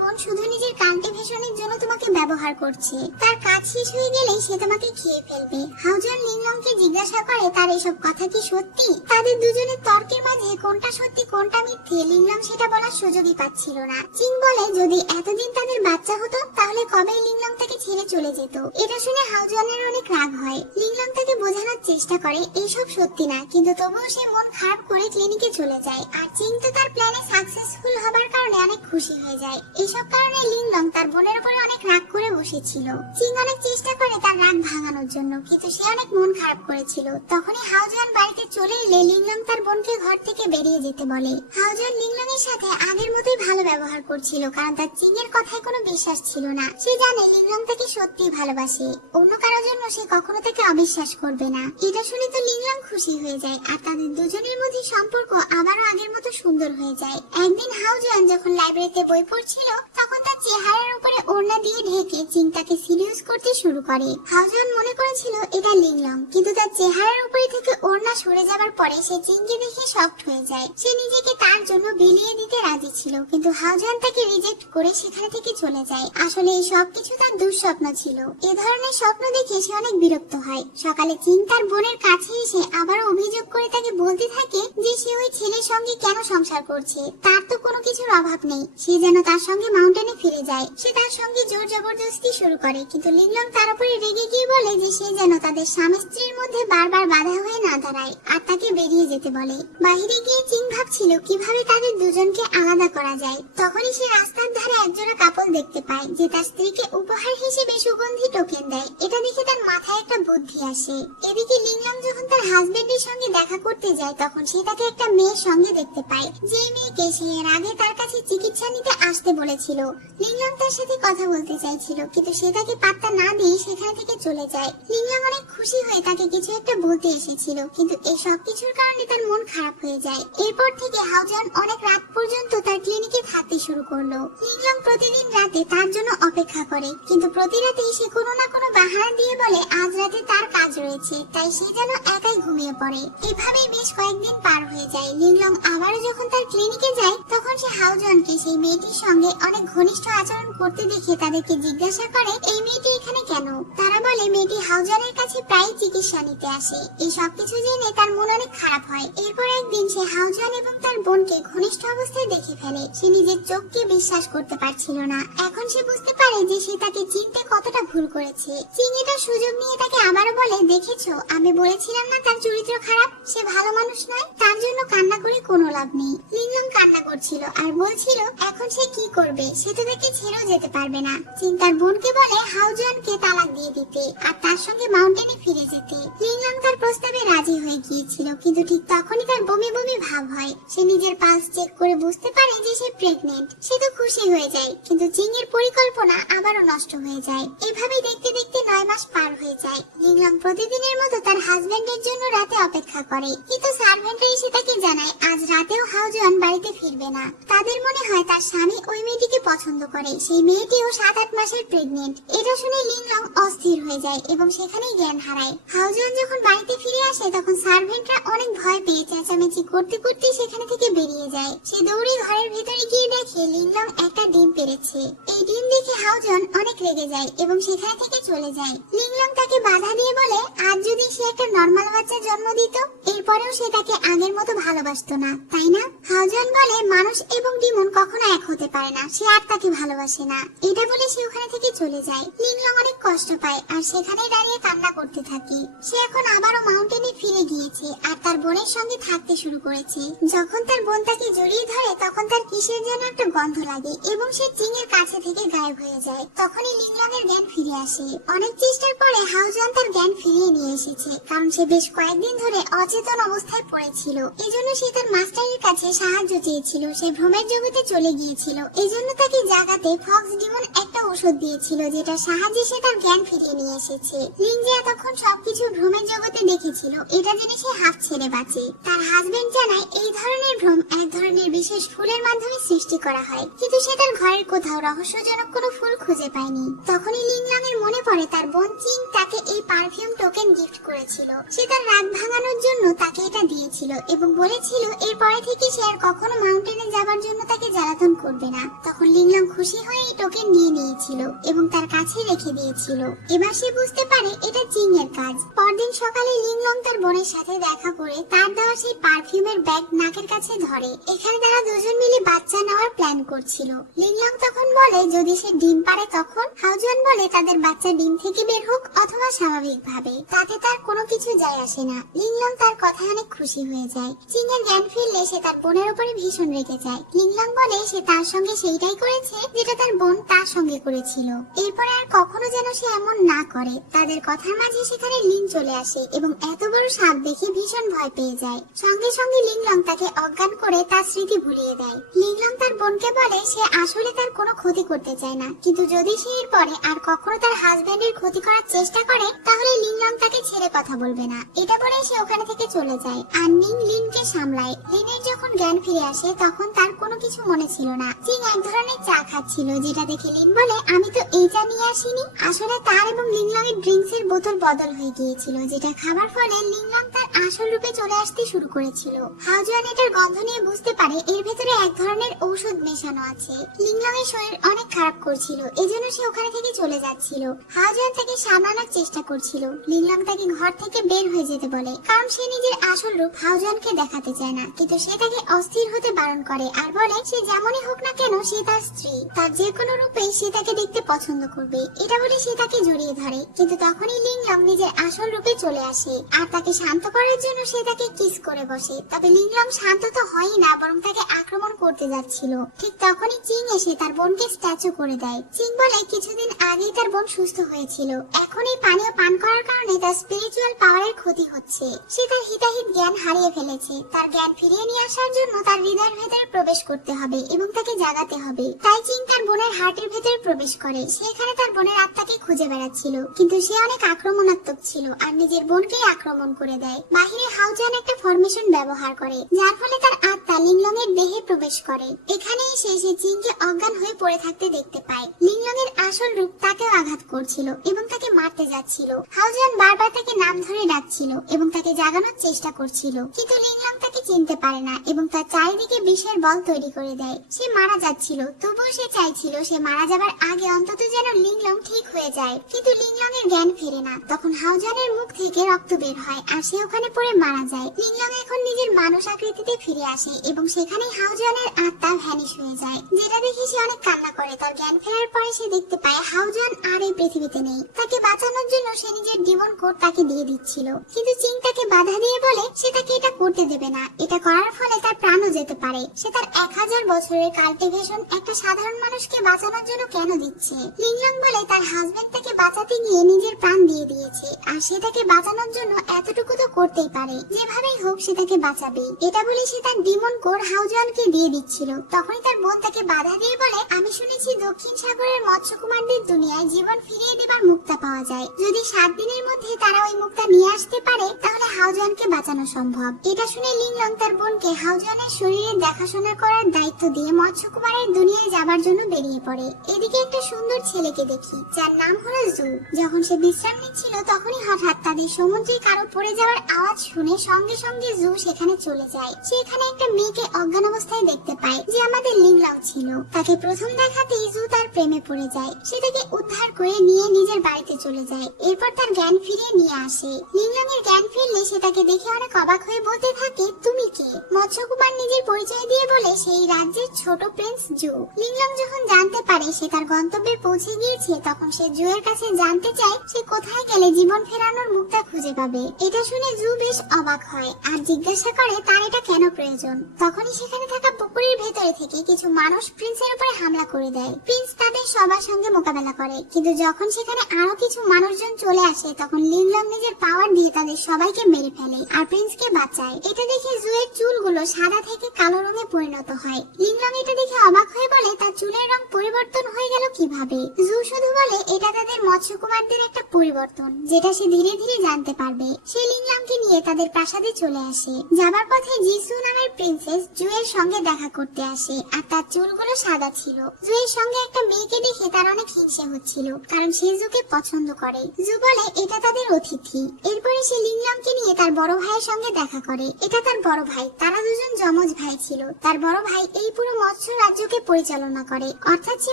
বোন শুধু নিজের কাল্টিভেশনের জন্য তোমাকে ব্যবহার করছে। তার কাজ শেষ হয়ে গেলেই সে তোমাকে খেয়ে ফেলবে। হাউজান লিংলংকে জিজ্ঞাসা করে তার এসব কথা কি সত্যি। তাদের দুজনের তর্কের মাঝে কোনটা সত্যি কোনটা মিথ্যে লিংলং সেটা বলার সুযোগই পাচ্ছিল না। চিং বলে যদি এতদিন তাদের বাচ্চা হতো তাহলে কবে লিংলং তাকে ছেড়ে চলে যেত। এটা শুনে হাউজানের অনেক রাগ হয়। লিংলং তাকে বোঝানোর চেষ্টা করে এইসব সত্যি না, কিন্তু তবুও সে মন খারাপ করে ক্লিনিকে চলে যায়। আর চিং তো তার প্ল্যানে সাকসেসফুল হবার কারণে অনেক খুশি হয়ে যায়। এইসব কারণে লিংলং তার বোনের উপরে অনেক রাগ করে বসেছিল। চিং অনেক চেষ্টা করে তার রাগ ভাঙানোর জন্য, কিন্তু সে অনেক মন খারাপ করেছিল। তখনই হাউজান বাড়িতে চলে এলে লিংলং তার বোনকে ঘর থেকে বেরিয়ে যেতে বলে। হাউজান লিংলং এর সাথে আগের মতোই ভালো ব্যবহার করছিল, কারণ তার চিং এর কথায় কোনো বিশ্বাস ছিল না। সে জানে লিংলং তাকে সত্যি ভালোবাসে, অন্য কারোর জন্য সে কখনো তাকে অবিশ্বাস করবে না। এটা শুনে তো লিংলং খুশি হয়ে যায় আর তাদের দুজনের মধ্যে সম্পর্ক আবারও আগের মতো সুন্দর হয়ে যায়। একদিন হাউজান যখন লাইব্রেরিতে বই পড়ছিল তখন তার চেহারার উপরে ওড়না দিয়ে ঢেকে চিং তাকে সিরিয়াস করতে শুরু করে। হাউজান মনে করেছিল এটা লিংলং, কিন্তু তার চেহারার উপরে থেকে ওড়না সরে যাবার পরে সে চিংকে দেখে শকড হয়ে যায়। সে নিজেকে তার জন্য বিলিয়ে দিতে রাজি ছিল, কিন্তু হাউজান তাকে রিজেক্ট করে সেখানে থেকে চলে যায়। আসলে এই সবকিছু তার দুঃস্বপ্ন ছিল। এ ধরনের স্বপ্ন দেখে সে অনেক বিরক্ত হয়। সকালে চিং তার বোনের কাছে এসে আবারও অভিযোগ করে তাকে বলতে থাকে যে সে ওই ছেলের সঙ্গে কেন সংসার করছে, তার তো কোনো কিছুর অভাব নেই। সে যেন তার সঙ্গে মাউন্টেনে ফিরে যায়। সে তার সঙ্গে জোর জবরদস্তি শুরু করে, কিন্তু লিংলং তার উপরে রেগে গিয়ে বলে যে সে যেন তাদের স্বামী স্ত্রীর মধ্যে বারবার বাধা হয়ে না দাঁড়ায় আর তাকে বেরিয়ে যেতে বলে। বাহিরে গিয়ে চিং ভাবছিল কিভাবে তাদের দুজনকে আলাদা করা যায়। তখনই সে রাস্তার ধারে একজোড়া কাপল দেখতে পায় যে তার স্ত্রীকে উপহার হিসেবে সুগন্ধি টোকেন দেয়। এটা দেখে তার মাথায় একটা বুদ্ধি আসে। এদিকে লিংলং যখন তার হাজবেন্ডের সঙ্গে দেখা করতে যায় তখন সে তাকে একটা মেয়ের সঙ্গে দেখতে পায়, যে মেয়েকে সে এর আগে তার কাছে চিকিৎসা নিতে আসতে বলেছিল। লিংলং তার সাথে কথা বলতে চাইছিল, কিন্তু সে তাকে পাত্তা না দিয়ে সেখান থেকে চলে যায়। লিংলং অনেক খুশি হয়ে তাকে কিছু একটা বলতে এসেছিল, কিন্তু এই সব কিছুর কারণে তার মন খারাপ হয়ে যায়। এরপর থেকে হাউজান অনেক রাত পর্যন্ত তার ক্লিনিকে থাকতে শুরু করলো। লিংলং প্রতিদিন রাতে তার জন্য অপেক্ষা করে, কিন্তু প্রতি রাতেই সে কোনো না কোনো বাহানা দিয়ে বলে আজ রাতে তার কাজ রয়েছে, তাই সে যেন একাই ঘুমিয়ে পড়ে। এভাবেই বেশ কয়েকদিন পার হয়ে যায়। লিংলং আবারও যখন তার ক্লিনিকে যায় তখন সে হাউজনকে সেই মেয়েটির সঙ্গে অনেক ঘনিষ্ঠ আচরণ করতে দেখে তাদেরকে জিজ্ঞাসা করে এই মেয়েটি এখানে কেন। তারা বলে মেয়েটি হাউজনের কাছে প্রায় চিকিৎসা নিতে আসে। এই সবকিছু জেনে তার মন অনেক খারাপ হয়। এরপর একদিন সে হাউজন এবং তার বোনকে ঘনিষ্ঠ অবস্থায় দেখে ফেলে। সে নিজের চোখকে বিশ্বাস করতে পারছিল না। এখন সে বুঝতে পারে যে সে তাকে চিনতে কতটা ভুল করেছে। চিং এটা সুযোগ নিয়ে তাকে আবারও বলে দেখেছো, আমি বলেছিলাম না তার চরিত্র খারাপ, সে ভালো মানুষ নয়, তার জন্য কান্না করে কোনো লাভ নেই। লিংলং কান্না করছিল আর বলছিল এখন সে কি করবে, সে তো তাকে ছেড়েও যেতে পারবে না। চিং তার বোনকে বলে হাউজনকে তালাক দিয়ে দিতে আর তার সঙ্গে মাউন্টেনে ফিরে যেতে। লিংলং তার প্রস্তাবে রাজি রাজি হয়ে গিয়েছিল, কিন্তু ঠিক তখনই তার বমি বমি ভাব হয়। সে নিজের পালস চেক করে বুঝতে পারে যে সে প্রেগনেন্ট। সে তো খুশি হয়ে যায়, কিন্তু চিং এর পরিকল্পনা আবারও নষ্ট হয়ে যায়। এভাবেই দেখতে দেখতে 9 মাস পার হয়ে যায়। লিংলং প্রতিদিনের মতো তার হাজবেন্ডের জন্য রাতে অপেক্ষা করে, কিন্তু সার্ভেন্টরা এসে তাকে জানায় আজ রাতেও হাওজোয়ান বাড়িতে ফিরবে না। তাদের মনে হয় তার স্বামী ওই মেয়েটিকে পছন্দ করে, সেই মেয়েটিও 7-8 মাসের প্রেগনেন্ট। এটা শুনে লিংলং অস্থির হয়ে যায় এবং সেখানেই জ্ঞান হারায়। হাওজোয়ান যখন বাড়িতে ফিরে আসে তখন সার্ভেন্টরা অনেক ভয় পেয়ে চেঁচামেচি করতে করতে সেখানে থেকে বেরিয়ে যায়। সে দৌড়ে ঘরের ভেতরে গিয়ে দেখে লিংলং একটা ডিম পেড়েছে। এই ডিম দেখে হাওজোয়ান অনেক রেগে যায় এবং সেখানে থেকে চলে যায়। লিংলং তাকে বাধা দিয়ে বলে আজ যদি সে একটা নর্মাল বাচ্চা জন্ম দিত এরপরেও সে তাকে আগের মতো ভালোবাসতো না, তাই না? হাওজোয়ান বলে মানুষ এবং ডিমন কখনো এক হতে পারে না, সে আর তাকে ভালোবাসে না। এটা বলে সে ওখানে থেকে চলে যায়। লিংলং অনেক কষ্ট পায় আর সেখানে দাঁড়িয়ে কান্না করতে থাকে। সে এখন আবারও মাউন্টেনে ফিরে গিয়েছে আর তার বোনের সঙ্গে থাকতে শুরু করেছে। যখন তার বোন তাকে জড়িয়ে ধরে তখন তার কিসের যেন একটা গন্ধ লাগে এবং সে চিং এর কাছে থেকে গায়েব হয়ে যায়। তখনই লিংলং এর জ্ঞান ফিরে আসে। অনেক চেষ্টার পরে হাওজোয়ান তার জ্ঞান ফিরিয়ে নিয়ে এসেছে, কারণ সে বেশ কয়েকদিন ধরে অচেতন অবস্থায় পড়েছিল। এজন্য সে তার মাস্টারের কাছে সাহায্য চেয়েছিল। সে ভ্রমের জগতে চলে গিয়েছিল, এজন্য তাকে জাগাতে ফক্স ডিমন একটা ওষুধ দিয়েছিল, যেটার সাহায্যে সে তার জ্ঞান ফিরিয়ে নিয়ে এসেছে। লিং যে এতক্ষণ সবকিছু ভ্রমের জগতে দেখেছিল এটা জেনে সে হাফ ছেড়ে বাঁচে। তার হাজবেন্ড জানায় এই ধরনের ভ্রম এক ধরনের বিশেষ ফুলের মাধ্যমে সৃষ্টি করা হয়, কিন্তু সে তার ঘরের কোথাও রহস্যজনক কোনো ফুল খুঁজে পায়নি। তখনই লিংলং এর মনে পড়ে তার বোন চিং তাকে এই পারফিউম টোকেন গিফট করেছিল। সে তার রাগ ভাঙানোর জন্য তাকে এটা দিয়েছিল এবং বলেছিল এরপরে থেকে সে আর কখনো মাউন্টেনে যাবার জন্য তাকে জ্বালাতন করবে না। তখন লিংলং খুশি হয়ে এই টোকেন নিয়ে নিয়েছিল এবং তার কাছে রেখে দিয়েছিল। এবার সে বুঝতে পারে এটা চিং এর কাজ। পরদিন সকালে লিংলং তার বোনের সাথে দেখা করে তার দেওয়া সেই পারফিউমের ব্যাগ নাকের কাছে ধরে। এখানে তারা দুজন মিলে বাচ্চা নেওয়ার প্ল্যান করছিল। লিংলং তখন বলে যদি সে ডিম পারে তখন। হাওজোয়ান বলে তাদের বাচ্চা ডিম থেকে বের হোক অথবা স্বাভাবিক ভাবে, তাতে তার কোনো কিছু যায় আসে না। লিংলং তার কথায় অনেক খুশি হয়ে যায়। চিং এর জ্ঞান ফিরলে সে তার বোনের উপরে ভীষণ রেগে যায়। লিংলং বলে সে তার সঙ্গে সেইটাই করেছে যেটা তার বোন তার সঙ্গে করেছিল, এরপরে আর কখনো যেন সে এমন না করে। তাদের কথার মাঝে সেখানে লিং চলে আসে এবং এত বড় সাপ দেখে ভীষণ ভয় পেয়ে যায়। সঙ্গে সঙ্গে লিংলং তাকে অজ্ঞান করে তার স্মৃতি ভুলিয়ে দেয়। লিংলং তার বোনকে বলে সে আসলে তার কোনো ক্ষতি করতে চায় না, কিন্তু যদি সে এরপরে আর কখনো তার হাজবেন্ডের ক্ষতি করার চেষ্টা করে তাহলে লিংলং তাকে ছেড়ে কথা বলবে না। এটা বলে সে ওখানে থেকে চলে যায় আর নিং লিনকে সামলায়। লিনের যখন জ্ঞান ফিরে আসে তখন তার কোনো কিছু মনে ছিল না। চিং এক ধরনের চা খাচ্ছিল, যেটা দেখে লিন বলে আমি তো এই চা নিয়ে আসিনি। আসলে তার এবং লিংলং এর ড্রিঙ্কস এর বোতল বদল হয়ে গিয়েছিল, যেটা খাবার ফলে লিংলং তার আসল রূপে চলে আসতে শুরু করেছিল। হাওজোয়ান এটার গন্ধ নিয়ে বুঝতে পারে এর ভেতরে এক ধরনের ঔষধ মেশানো আছে। লিংলং এর শরীর অনেক খারাপ করছিল, এজন্য সে ওখানে থেকে চলে যাচ্ছিল। হাওজোয়ান তাকে সামলানোর চেষ্টা করছিল। লিংলং তাকে ঘর থেকে বের হয়ে যেতে বলে, কারণ সে নিজের আসল রূপ হাওজোয়ানকে দেখাতে চায় না, কিন্তু সে তাকে অস্থির হতে বারণ করে আর বলে সে যেমনই হোক না কেন সে তার স্ত্রী, তার যে কোনো রূপে সে তাকে দেখতে পছন্দ করবে। এটা বলে সে তাকে জড়িয়ে ধরে, কিন্তু তখনই লিংলং নিজের আসল রূপে চলে আসে আর তাকে শান্ত করার জন্য সে তাকে কিস করে বসে। তবে লিংলং শান্ত তো হয়ই না, বরং তাকে আক্রমণ করতে যাচ্ছিল। ঠিক তখনই চিং এসে তার বোনকে স্ট্যাচু করে দেয়। চিং বলে কিছুদিন আগেই তার বোন সুস্থ হয়েছিল, এখন এই পানীয় পান করার কারণে তার স্পিরিচুয়াল পাওয়ারের ক্ষতি হচ্ছে। সে তার হিতাহিত জ্ঞান হারিয়ে ফেলেছে। তার জ্ঞান ফিরিয়ে নিয়ে আসার জন্য তার হৃদয়ের ভেতরে প্রবেশ করতে হবে এবং তাকে জাগাতে হবে। তাই চিং তার বোনের হার্টের ভেতরে প্রবেশ করে। সেখানে তার বোনের আত্মাকে খুঁজে বেড়াচ্ছিল, কিন্তু সে অনেক আক্রমণাত্মক ছিল আর নিজের বোনকেই আক্রমণ করে দেয়। বাহিরে হাওজোয়ান একটা ফরমেশন ব্যবহার করে, যার ফলে তার আত্মা লিংলং এর দেহে প্রবেশ করে। এখানে এসে সে চিংকে অজ্ঞান হয়ে পড়ে থাকতে দেখতে পায়। লিংলং এর আসল রূপ তাকেও আঘাত করছিল এবং তাকে মারতে যাচ্ছিল। হাওজোয়ান বারবার তাকে নাম ধরে ডাকছিল এবং তাকে জাগানোর চেষ্টা করছিল, কিন্তু লিংলং তাকে চিনতে পারে না এবং তার চারিদিকে বিষের বল তৈরি করে দেয়। সে মারা যাচ্ছিল, তবুও সে চাইছিল সে মারা যাবার আগে অন্তত যেন লিংলং ঠিক হয়ে যায়, কিন্তু লিংলং এর জ্ঞান ফেরে না। তখন হাওজোয়ানের মুখ থেকে রক্ত বের হয় আর সে ওখানে পড়ে মারা যায়। লিংলং এখন নিজের মানুষ আকৃতিতে ফিরে আসে এবং সেখানে হাওজোয়ানের আত্মা ভ্যানিশ হয়ে যায়, যেটা দেখে সে অনেক কান্না করে। তার জ্ঞান ফেরার পরে সে দেখতে পায় হাওজোয়ান আর এই পৃথিবীতে নেই। তাকে বাঁচানোর জন্য সে নিজের ডিমন কোড তাকে দিয়ে দিচ্ছিল, কিন্তু চিং তাকে বাধা দিয়ে বলে সে তাকে এটা করতে দেবে না। এটা করার ফলে তার প্রাণও যেতে পারে। সে তার 1000 বছরের কাল্টিভেশন একটা সাধারণ মানুষকে বাঁচানোর জন্য কেন দিচ্ছে? লিংলং বলে তার হাজবেন্ড তাকে বাঁচাতে গিয়ে নিজের প্রাণ দিয়ে দিয়েছে আর সে তাকে বাঁচানোর জন্য এতটুকু এইটুকু তো করতেই পারে, যেভাবেই হোক সে তাকে বাঁচাবে। এটা বলে সে তার ডিমন কোর হাউজওয়ানকে দিয়ে দিচ্ছিল। তখনই তার বোন তাকে বাধা দিয়ে বলে, আমি শুনেছি দক্ষিণ সাগরের মৎস্যকুমারদের দুনিয়ায় জীবন ফিরিয়ে দেবার মুক্তা পাওয়া যায়। যদি 7 দিনের মধ্যে তারা ওই মুক্তা নিয়ে আসতে পারে তাহলে হাউজওয়ানকে বাঁচানো সম্ভব। এটা শুনে লিংলং তার বোনকে হাউজওয়ানের শরীরের দেখাশোনা করার দায়িত্ব দিয়ে মৎস্যকুমারের দুনিয়ায় যাবার জন্য বেরিয়ে পড়ে। এদিকে একটা সুন্দর ছেলেকে দেখি যার নাম হলো জু। যখন সে বিশ্রাম নিচ্ছিল তখনই হঠাৎ তাদের সমুদ্রে কারো পড়ে যাওয়ার আওয়াজ শুনে সঙ্গে সঙ্গে জু সেখানে চলে যায়। সে এখানে একটা মেয়েকে অজ্ঞান অবস্থায় দেখতে পায় যে আমাদের লিংলং ছিল। তাকে প্রথম দেখাতেই জু তার প্রেমে পড়ে যায়। সে তাকে উদ্ধার করে নিয়ে নিজের বাড়িতে চলে যায়। এরপর তার জ্ঞান ফিরিয়ে নিয়ে আসে। লিংলং এর জ্ঞান ফিরলে সে তাকে দেখে অনেক অবাক হয়ে বলতে থাকে, তুমি কে? মৎস্যকুমার নিজের পরিচয় দিয়ে বলে সেই রাজ্যের ছোট প্রিন্স জু। লিংলং যখন জানতে পারে সে তার গন্তব্যে পৌঁছে গিয়েছে তখন সে জু এর কাছে জানতে চায় সে কোথায় গেলে জীবন ফেরানোর মুক্তা খুঁজে পাবে। এটা শুনে জু বেশ অবাক হয় আর জিজ্ঞাসা করে তার এটা কেন প্রয়োজন। তখনই সেখানে থাকা পুকুরের ভেতরে থেকে কিছু মানুষ প্রিন্সের উপরে হামলা করে দেয়। প্রিন্স তাদের সবার সঙ্গে মোকাবেলা করে, কিন্তু যখন সেখানে আরো কিছু মানুষজন চলে আসে তখন লিংলং নিজের পাওয়ার দিয়ে তাদের সবাইকে মেরে ফেলে আর প্রিন্সকে বাঁচায়। এটা দেখে জু এর চুলগুলো সাদা থেকে কালো রঙে পরিণত হয়। লিংলং এটা দেখে অবাক হয়ে বলে তার চুলের রং পরিবর্তন হয়ে গেল কিভাবে। জু শুধু বলে এটা তাদের মৎস্যকুমারদের একটা পরিবর্তন যেটা সে ধীরে ধীরে জানতে পারবে। সে লিংলংকে নিয়ে তাদের প্রাসাদে চলে আসে। যাবার পথে জিসু নামের প্রিন্সেস জু এর সঙ্গে দেখা করতে আসে আর তার চুলগুলো সাদা ছিল। জু এর সঙ্গে একটা মেয়েকে দেখে তার অনেক হিংসা হচ্ছিল কারণ সে জুকে পছন্দ করে। জু বলে এটা তাদের অতিথি। এরপরে সে লিংলংকে নিয়ে তার বড় ভাইয়ের সঙ্গে দেখা করে। এটা তার বড় ভাই, তারা দুজন যমজ ভাই ছিল। তার বড় ভাই এই পুরো মৎস্য রাজ্যকে পরিচালনা করে, অর্থাৎ সে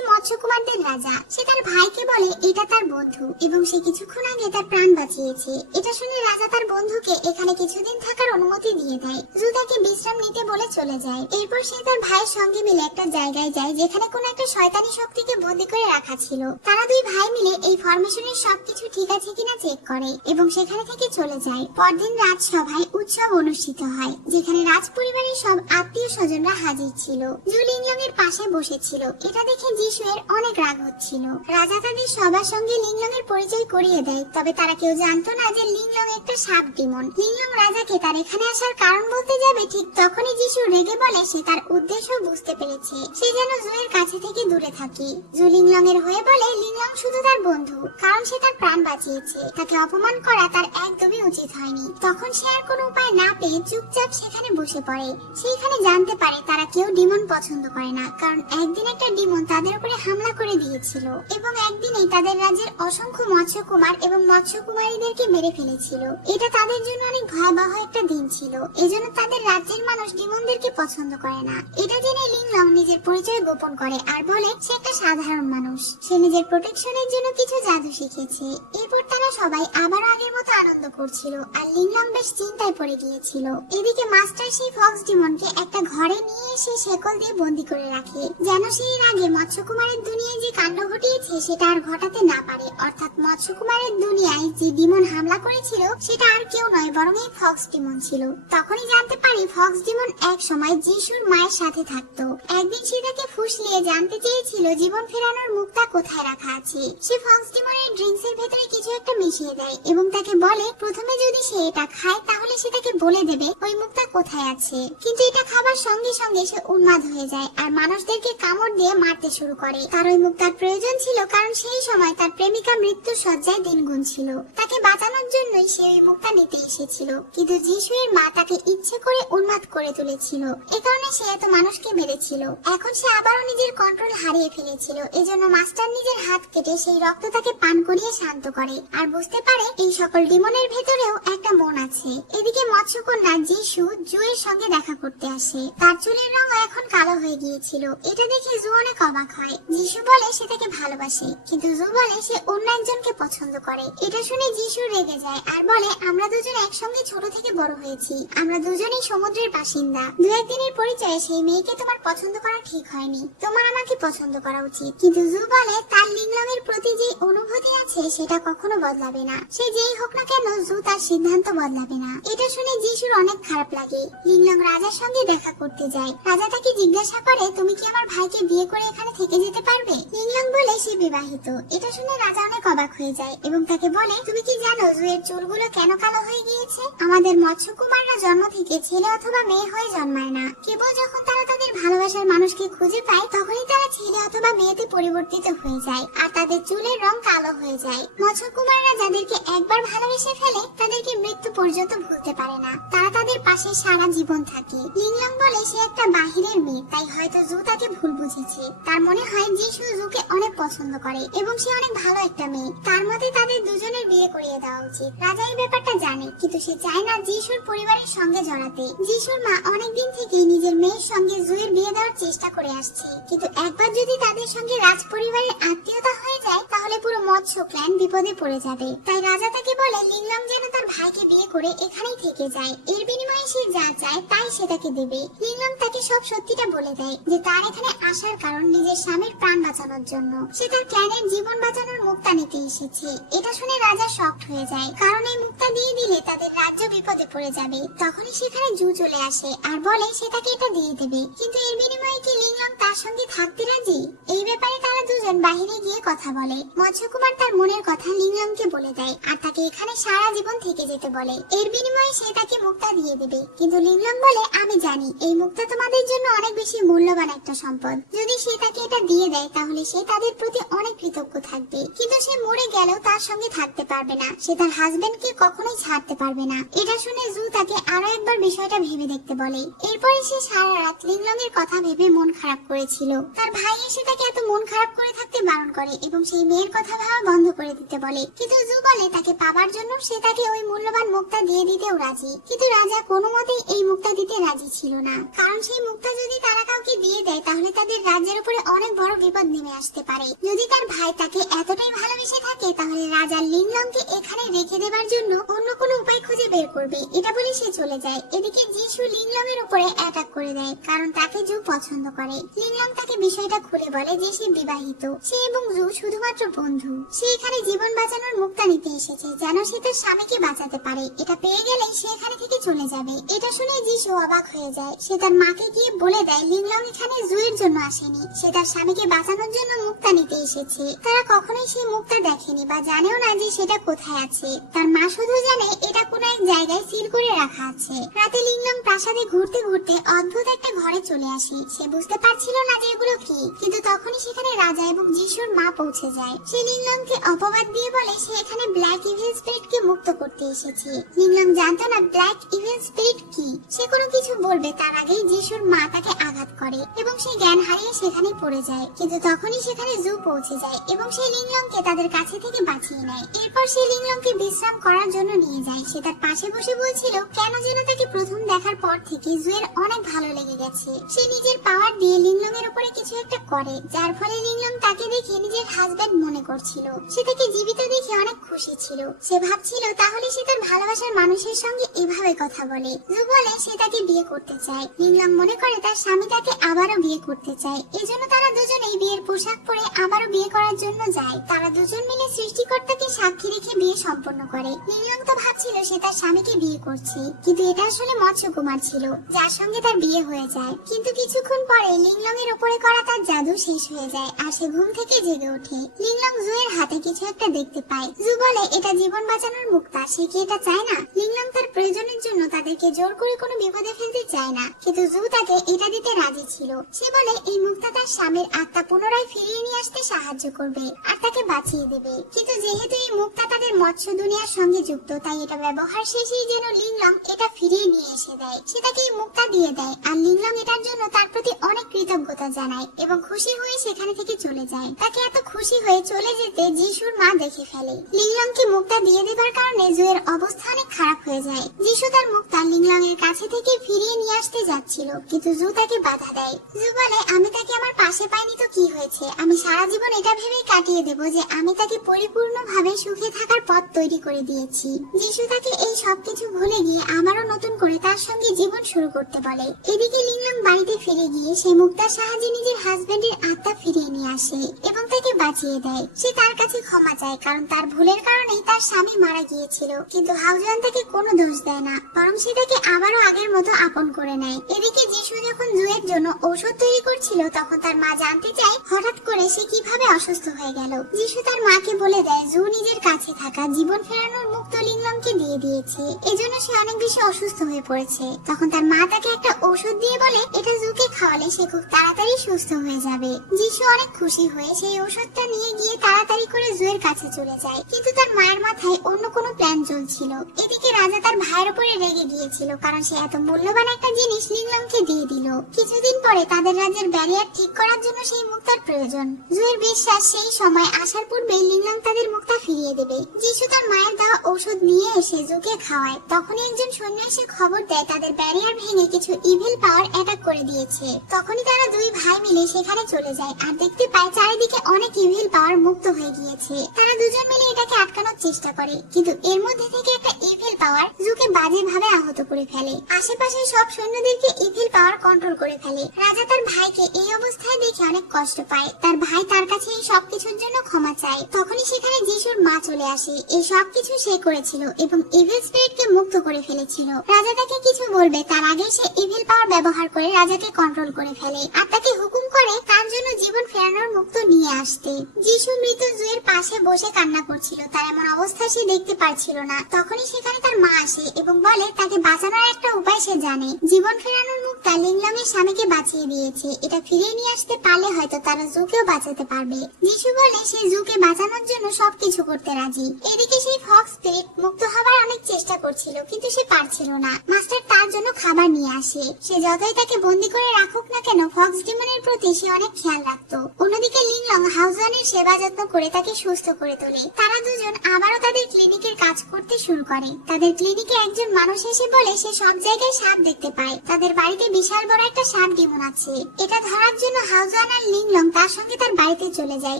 মৎস্যকুমারদের রাজা। সে তার ভাইকে বলে এটা তার বন্ধু এবং সে কিছুক্ষণ আগে তার প্রাণ বাঁচিয়েছে। এটা শুনে রাজা তার বন্ধুকে এখানে কিছুদিন থাকার অনুমতি দিয়ে দেয়। জু তাকে বিশ্রাম নিতে বলে চলে যায়। এরপর সে তার ভাইয়ের সঙ্গে মিলে একটা জায়গায় যায় যেখানে কোনো একটা শয়তানি শক্তিকে বন্দী করে রাখা ছিল। তারা দুই ভাই মিলে এই ফরমেশনের সবকিছু ঠিক আছে কিনা চেক করে এবং সেখানে থেকে চলে যায়। পরদিন রাজসভায় উৎসব অনুষ্ঠিত হয় যেখানে রাজ পরিবারের সব আত্মীয় স্বজনরা হাজির ছিল। জু লিংলং এর পাশে বসেছিল। এটা দেখে জিসু এর অনেক রাগ হচ্ছিল। রাজা তাদের সবার সঙ্গে লিংলং এর পরিচয় করিয়ে দেয়, তবে তারা কেউ জানতো না যে লিংলং একটা সাপ ডিমন। লিংলং রাজাকে তার এখানে আসার কারণ বলতে যাবে ঠিক তখনই জিসু রেগে বলে সে তার উদ্দেশ্য বুঝতে পেরেছে, সে যেন জু এর কাছে থেকে দূরে থাকে। জু লিংলং এর হয়ে বলে লিংলং শুধু তার বন্ধু, কারণ সে তার প্রাণ বাঁচিয়েছে। তাকে অপমান করা তার একদমই উচিত হয়নি। তখন সে আর কোনো উপায় না পেয়ে চুপচাপ সেখানে বসে পড়ে। সেইখানে জানতে পারে তারা কেউ ডিমন পছন্দ করে না, কারণ একদিন একটা ডিমন তাদের উপরে হামলা করে দিয়েছিল এবং একদিনেই তাদের রাজ্যের অসংখ্য মৎস্যকুমার এবং মৎস্যকুমারীদেরকে মেরে ফেলেছিল। এটা তাদের জন্য অনেক ভয়াবহ একটা দিন ছিল। এজন্য তাদের রাজ্যের মানুষ ডিমনদেরকে পছন্দ করে না। এটা জেনে লিংলং নিজের পরিচয় গোপন করে আর বলে সে একটা সাধারণ মানুষ। সে নিজের প্রোটেকশনের জন্য কিছু জাদু শিখেছে। এরপর তারা সবাই আবার আগের মতো আনন্দ করছিল আর লিংলং বেশ চিন্তায় পড়ে গিয়েছিল। এদিকে মাস্টার সেই ফক্স ডিমনকে একটা ঘরে নিয়ে এসে শেকল দিয়ে বন্দি করে রাখে, যেন সে এর আগে মৎস্যকুমারের দুনিয়ায় যে কাণ্ড ঘটিয়েছে সেটা আর ঘটাতে না পারে। অর্থাৎ মৎস্যকুমারের দুনিয়ায় যে ডিমন হামলা করেছিল সেটা আর কেউ নয় বরং এই ফক্স ডিমন ছিল। তখনই জানতে পারি ফক্স ডিমন এক সময় যিশুর মায়ের সাথে থাকতো। একদিন সে তাকে ফুসলিয়ে জানতে চেয়েছিল জীবন ফেরানোর মুক্তা কোথায় রাখা আছে। সে ফক্স ডিমনের ড্রিঙ্কস এর ভেতরে কিছু একটা মিশিয়ে দেয় এবং তাকে বলে প্রথমে যদি সে এটা খায় তাহলে সে তাকে বলে দেবে ওই মুক্তা কোথায় আছে। কিন্তু এটা খাবার সঙ্গে সঙ্গে সে উন্মাদ হয়ে যায় আর মানুষদেরকে কামড় দিয়ে মারতে শুরু করে। তার ওই মুক্তার প্রয়োজন ছিল কারণ সেই সময় তার প্রেমিকা মৃত্যুর শয্যায় দিন গুনছিল। তাকে বাঁচানোর জন্যই সে ওই মুক্তা নিতে এসেছিল, কিন্তু যিশুয়ের মা তাকে ইচ্ছে করে উন্মাদ করে তুলেছিল। এ কারণে সে এত মানুষকে মেরেছিল। এখন সে আবারও নিজের কন্ট্রোল হারিয়ে ফেলেছিল। এজন্য মাস্টার নিজের হাত কেটে সেই রক্ত তাকে পান করিয়ে শান্ত করে আর বুঝতে পারে এই সকল ডিমনের ভেতরেও একটা মন আছে। এদিকে মৎস্যকন্যা যিশু জু এর সঙ্গে দেখা করতে আসে। তার চুলের রং এখন কালো হয়ে গিয়েছিল। এটা দেখে জু অনেক অবাক হয়। যিশু বলে সে তাকে ভালোবাসে, কিন্তু জু বলে সে অন্য একজনকে পছন্দ করে। এটা শুনে যিশু রেগে যায় আর বলে আমরা দুজন একসঙ্গে ছোট থেকে বড় হয়েছি, আমরা দুজনেই সমুদ্রের বাসিন্দা। দু একদিনের পরিচয়ে সেই মেয়েকে তোমার পছন্দ করা ঠিক হয়নি, তোমার আমাকে পছন্দ করা উচিত। কিন্তু জু বলে তার লিংলং এর প্রতি যে অনুভূতি আছে সেটা কখনো বদলাবে না। সে যেই হোক না কেন জু তার সিদ্ধান্ত বদলাবে না। এটা শুনে যিশুর অনেক খারাপ লাগে। লিংলং রাজার সঙ্গে দেখা করতে যায়। রাজা তাকে জিজ্ঞাসা করে, তুমি কি আমার ভাইকে বিয়ে করে এখানে থেকে যেতে পারবে? লিংলং বলে সে বিবাহিত। এটা শুনে রাজা অনেক অবাক হয়ে যায় এবং তাকে বলে, তুমি কি জানো জুয়ের চুলগুলো কেন কালো হয়ে গিয়েছে? আমাদের মৎস্যকুমাররা জন্ম থেকে ছেলে অথবা মেয়ে হয়ে জন্মায় না। কেবল যখন তারা তাদের ভালোবাসার মানুষকে খুঁজে পায় তখনই তারা ছেলে অথবা মেয়েতে পরিবর্তিত হয়ে যায় আর তাদের চুলের রং কালো হয়ে যায়। মৎস্যকুমাররা যাদেরকে একবার ভালোবেসে ফেলে তাদেরকে মৃত্যু পর্যন্ত ভুলতে পারে না। তারা তাদের পাশে সারা জীবন থাকে। লিংলং বলে সে একটা বাহিরের মেয়ে, তাই হয়তো জু তাকে ভুল বুঝেছে। তার মনে হয় যিশু জুকে অনেক পছন্দ করে এবং সে অনেক ভালো একটা মেয়ে। তার মতে তাদের দুজনের বিয়ে করিয়ে দেওয়া উচিত। রাজা এই ব্যাপারটা জানে, কিন্তু সে চায় না যিশুর পরিবারের সঙ্গে জড়াতে। যিশুর মা অনেকদিন থেকেই নিজের মেয়ের সঙ্গে জুয়ের বিয়ে দেওয়ার চেষ্টা করে আসছে, কিন্তু একবার যদি তাদের সঙ্গে রাজ পরিবারের আত্মীয়তা হয়ে যায় তাহলে পুরো মৎস্য প্ল্যান বিপদে পড়ে যাবে। তাই রাজা তাকে বলে লিংলং যেন তার ভাইকে বিয়ে করে এখানেই থেকে যায়। এর বিনিময়ে সে যা চায় তাই সে তাকে দেবে। লিংলং তাকে সব সত্যিটা বলে দেয় যে তার এখানে আসার কারণ নিজের স্বামীর প্রাণ বাঁচানোর জন্য। সে তার ক্ল্যানের জীবন বাঁচানোর মুক্তা নিতে এসেছে। এটা শুনে রাজা শকড হয়ে যায়, কারণ এই মুক্তা দিয়ে দিলে তাদের রাজ্য বিপদে পড়ে যাবে। তখনই সেখানে জু চলে আসে আর বলে সে তাকে এটা দিয়ে দেবে, কিন্তু এর বিনিময়ে কি লিংলং তার সঙ্গে থাকতে রাজি? এই ব্যাপারে তারা দুজন বাহিরে গিয়ে কথা বলে। মৎস্যকুমার তার মনের কথা লিংলংকে বলে দেয় আর তাকে এখানে সারা জীবন থেকে যেতে বলে। এর বিনিময়ে সে তাকে মুক্তা দিয়ে দেবে, কিন্তু লিংলং বলে আমি জানি এই মুক্তা তোমাদের জন্য অনেক বেশি মূল্যবান একটা সম্পদ। যদি সে তাকে এটা দিয়ে দেয় তাহলে সে তাদের প্রতি অনেক কৃতজ্ঞ থাকবে, কিন্তু সে মরে গেলেও তার সঙ্গে থাকতে পারবে না। সে তার হাজবেন্ডকে কখনোই ছাড়তে পারবে না। এটা শুনে জু তাকে আরো একবার বিষয়টা ভেবে দেখতে বলে। এরপরে সে সারা রাত লিংলং এর কথা ভেবে মন খারাপ করেছিল। তার ভাই এসে তাকে এত মন খারাপ করে থাকতে বারণ করে এবং সেই মেয়ের কথা ভাবা বন্ধ করে দিতে বলে, কিন্তু জু বলে তাকে পাবার জন্য সে তাকে ওই মূল্যবান মুক্তা দিয়ে দিতেও রাজি। কিন্তু রাজা কোনো মতেই এই মুক্তা দিতে রাজি ছিল না, কারণ সেই মুক্তা যদি তারা কাউকে দিয়ে দেয় তাহলে তাদের রাজ্যের উপরে অনেক বড় বিপদ নেমে আসতে পারে। যদি তার ভাই তাকে এতটাই ভালোবেসে থাকে তাহলে রাজা লিংলংকে এখানে রেখে দেবার জন্য অন্য কোনো উপায় খুঁজে বের করবে। এটা বলে সে চলে যায়। এদিকে যিশু লিংলং এর উপরে অ্যাটাক করে দেয়, কারণ তাকে জু পছন্দ করে। লিংলং তাকে বিষয়টা খুলে বলে যে সে বিবাহিত, সে এবং জু শুধুমাত্র বন্ধু। সে এখানে জীবন বাঁচানোর মুক্তা নিতে এসেছে যেন সে তার স্বামীকে বাঁচাতে পারে। এটা পেয়ে গেলেই সে এখানে থেকে চলে যাবে। এটা শুনে যিশু অবাক হয়ে যায়। সে তার মাকে গিয়ে বলে দেয় লিংলং এখানে জুয়ের জন্য আসেনি, সে তার স্বামীকে বাঁচানোর জন্য মুক্তা নিতে এসেছে। তারা কখনোই সেই মুক্তা দেখেনি বা জানেও না যে সেটা কোথায় আছে। তার মা শুধু জানে এটা কোনো এক জায়গায় সিল করে রাখা আছে। রাতে লিংলং প্রাসাদে ঘুরতে ঘুরতে অদ্ভুত একটা ঘরে চলে আসে। সে বুঝতে পারছিল না যে এগুলো কি, কিন্তু তখনই সেখানে রাজা এবং যিশুর মা পৌঁছে যায়। সে লিংলংকে অপবাদ দিয়ে বলে সে এখানে ব্ল্যাক ইভিল স্পিরিটকে মুক্ত করতে এসেছে। লিংলং জানতো না ব্ল্যাক ইভিল স্পিরিট কি। সে কোনো কিছু বলবে তার আগেই যিশুর মা তাকে আঘাত করে এবং সে জ্ঞান হারিয়ে সেখানে পড়ে যায়। কিন্তু তখনই সেখানে জু পৌঁছে যায় এবং সে লিংলংকে তাদের কাছে থেকে বাঁচিয়ে নেয়। এরপর সে লিংলংকে বিশ্রাম করার জন্য নিয়ে যায়। সে তার পাশে বসে বলছিল কেন যেন তাকে প্রথম দেখার পর থেকে জুয়ের অনেক ভালো লেগে গেছে। সে নিজের পাওয়ার দিয়ে লিংলং এর উপরে কিছু একটা করে, যার ফলে লিংলং তাকে দেখে নিজের হাজবেন্ড মনে করছিল। সে তাকে জীবিত দেখে অনেক খুশি ছিল। সে ভাবছিল তাহলে সে তার ভালোবাসার মানুষের সঙ্গে এভাবে কথা বলে। জু বলে সে তাকে বিয়ে করতে চায়। লিংলং মনে করে তার স্বামী তাকে আবারও বিয়ে করতে চায়। এজন্য তারা দুজনেই বিয়ের পোশাক পরে আবারও বিয়ে করার জন্য যায়। তারা দুজন মিলে সৃষ্টিকর্তাকে সাক্ষী রেখে বিয়ে সম্পন্ন করে। লিংলং তো ভাবছিল সে তার স্বামীকে বিয়ে করছে, কিন্তু এটা আসলে মৎস্যকুমার ছিল যার সঙ্গে তার বিয়ে হয়ে যায়। কিন্তু কিছুক্ষণ পরে লিংলং এর উপরে করা তার জাদু শেষ হয়ে যায় আর সে ঘুম থেকে জেগে ওঠে। লিংলং জুয়ের হাতে কিছু একটা দেখতে পায়। জু বলে এটা জীবন বাঁচানোর মুক্তা, সে কি এটা চায় না? লিংলং তার প্রয়োজনের জন্য তাদেরকে জোর করে কোনো বিপদে ফেলতে চায় না, কিন্তু জু তাকে এটা দিতে রাজি ছিল। সে বলে এই মুক্তা তার স্বামীর আত্মা পুনরায় ফিরিয়ে নিয়ে আসতে সাহায্য করবে আর তাকে বাঁচিয়ে দেবে। কিন্তু যেহেতু এই মুক্তা তাদের মৎস্য দুনিয়ার সঙ্গে যুক্ত, তাই এটা ব্যবহার শেষেই যেন লিংলং এটা ফিরিয়ে নিয়ে এসে দেয়। সে তাকে এই মুক্তা দিয়ে দেয় আর লিংলং এটার জন্য তার প্রতি অনেক কৃতজ্ঞতা জানায় এবং খুশি হয়ে সেখানে থেকে চলে যায়। তাকে এত খুশি হয়ে চলে যেতে যিশুর মা দেখে ফেলে। লিংলংকে মুক্তা দিয়ে দেবার কারণে জুয়ের অবস্থা অনেক খারাপ হয়ে যায়। যিশু তার মুক্তা লিংলং এর কাছে থেকে ফিরিয়ে নিয়ে আসতে যাচ্ছিল, কিন্তু জু তাকে বাধা দেয়। জু বলে, আমি তাকে আমার পাশে পাইনি তো কি হয়েছে, আমি সারা জীবন এটা ভেবেই কাটিয়ে দেব যে আমি তাকে পরিপূর্ণভাবে সুখে থাকার পথ তৈরি করে দিয়েছি। যিশু তাকে এই সবকিছু ভুলে গিয়ে আবারও নতুন করে তার সঙ্গে জীবন শুরু করতে বলে। এদিকে লিংলং বাড়িতে ফিরে গিয়ে সে মুক্তার সাহায্যে নিজের হাজবেন্ডের আত্মা ফিরিয়ে নিয়ে আসে এবং তাকে বাঁচিয়ে দেয়। সে তার কাছে ক্ষমা চায়, কারণ তার ভুলের কারণেই তার স্বামী মারা গিয়েছিল। কিন্তু হাউজান তাকে কোনো দোষ দেয় না, বরং সে তাকে আবারও আগের মতো আপন করে নেয়। এদিকে যিশু যখন জুয়ের জন্য ঔষধ তৈরি করছিল, তখন তার মা জানতে চায় হঠাৎ করে সে কিভাবে অসুস্থ হয়ে গেল। যিশু তার মাকে বলে দেয় জু নিজের কাছে থাকা জীবন ফেরানোর মুক্ত লিংলংকে দিয়ে দিয়েছে, এজন্য সে অনেক বেশি অসুস্থ হয়ে পড়েছে। তখন তার মা তাকে একটা ঔষধ দিয়ে বলে এটা জুকে খাওয়ালে সে খুব তাড়াতাড়ি সুস্থ হয়ে যাবে। যিশু অনেক খুশি হয়ে সেই ঔষধটা নিয়ে গিয়ে তাড়াতাড়ি করে জুয়ের কাছে চলে যায়, কিন্তু তার মায়ের মাথায় অন্য কোনো প্ল্যান চলছিল। এদিকে রাজা তার ভাইয়ের উপরে রেগে গিয়েছিল, কারণ সে এত মূল্যবান একটা জিনিস লিংলংকে দিয়ে দিল। কিছুদিন পরে তাদের রাজ্যের ব্যারিয়ার ঠিক করার জন্য সেই মুক্তার প্রয়োজন। জুয়ের বিশ্বাস সেই সময় আসার পূর্বে লিংলং তাদের মুক্তা ফিরিয়ে দেবে। যিশু তার মায়ের দেওয়া ঔষধ নিয়ে এসে জুকে খাওয়ায়। তখনই একজন সৈন্য এসে খবর দেয় তাদের ব্যারিয়ার ভেঙে কিছু ইভিল পাওয়ার অ্যাটাক করে দিয়েছে। তখনই তারা দুই ভাই মিলে সেখানে চলে যায় আর দেখতে পায় চারিদিকে অনেক ইভিল পাওয়ার মুক্ত হয়ে গিয়েছে। তারা দুজন মিলে এটাকে আটকানোর চেষ্টা করে, কিন্তু এর মধ্যে থেকে একটা ইভিল পাওয়ার জুকে বাজেভাবে আহত করে ফেলে। আশেপাশে সব সৈন্যদেরকে ইভিল পাওয়ার কন্ট্রোল করে ফেলে। রাজা তার ভাইকে এই অবস্থায় দেখে অনেক কষ্ট পায়। তার ভাই তার কাছে এই সবকিছুর জন্য ক্ষমা চায়। তখনই সেখানে যিশুর মা চলে আসে। এই সবকিছু সে করেছিল এবং ইভিল স্পিরিটকে মুক্ত করে ফেলেছিল। রাজা তাকে কিছু বলবে তার আগে সে ইভিল পাওয়ার ব্যবহার করে রাজাকে কন্ট্রোল করে ফেলে আর তাকে হুকুম করে তার জন্য জীবন ফেরানোর মুক্ত নিয়ে আসতে। যিশু মৃত জুয়ের পাশে বসে কান্না করছিল, তার এমন অবস্থা সে দেখতে পারছিল না। তখনই সেখানে তার মা আসে এবং বলে তাকে বাঁচানোর একটা উপায় সে জানে। জীবন ফেরানোর মুক্তা লিংলং এর স্বামীকে বাঁচিয়ে দিয়েছে, এটা ফিরিয়ে নিয়ে আসতে পারলে হয়তো তারা জুকেও বাঁচাতে পারবে। যিশু বলে সে জুকে বাঁচানোর জন্য সবকিছু করতে রাজি। এদিকে সেই ফক্স স্পিরিট মুক্ত হবার অনেক চেষ্টা করছিল, কিন্তু সে পারছিল না। মাস্টার তার জন্য খাবার নিয়ে আসে। সে যতই তাকে বন্দি করে রাখুক না কেন, ফক্স ডিমনের প্রতি সে অনেক খেয়াল রাখতো। অন্যদিকে লিংলং হাউজানের সেবা যত্ন করে তাকে সুস্থ করে তোলে। তারা দুজন আবারও তাদের ক্লিনিকের কাজ করতে শুরু করে। তাদের ক্লিনিকে একজন মানুষ এসে বলে সে সব জায়গায় সাপ দেখতে পায়। তাদের বাড়িতে বিশাল বড় একটা সাপ ডিমন আছে। এটা ধরার জন্য হাউজান আর লিংলং তার সঙ্গে তার বাড়িতে চলে যায়,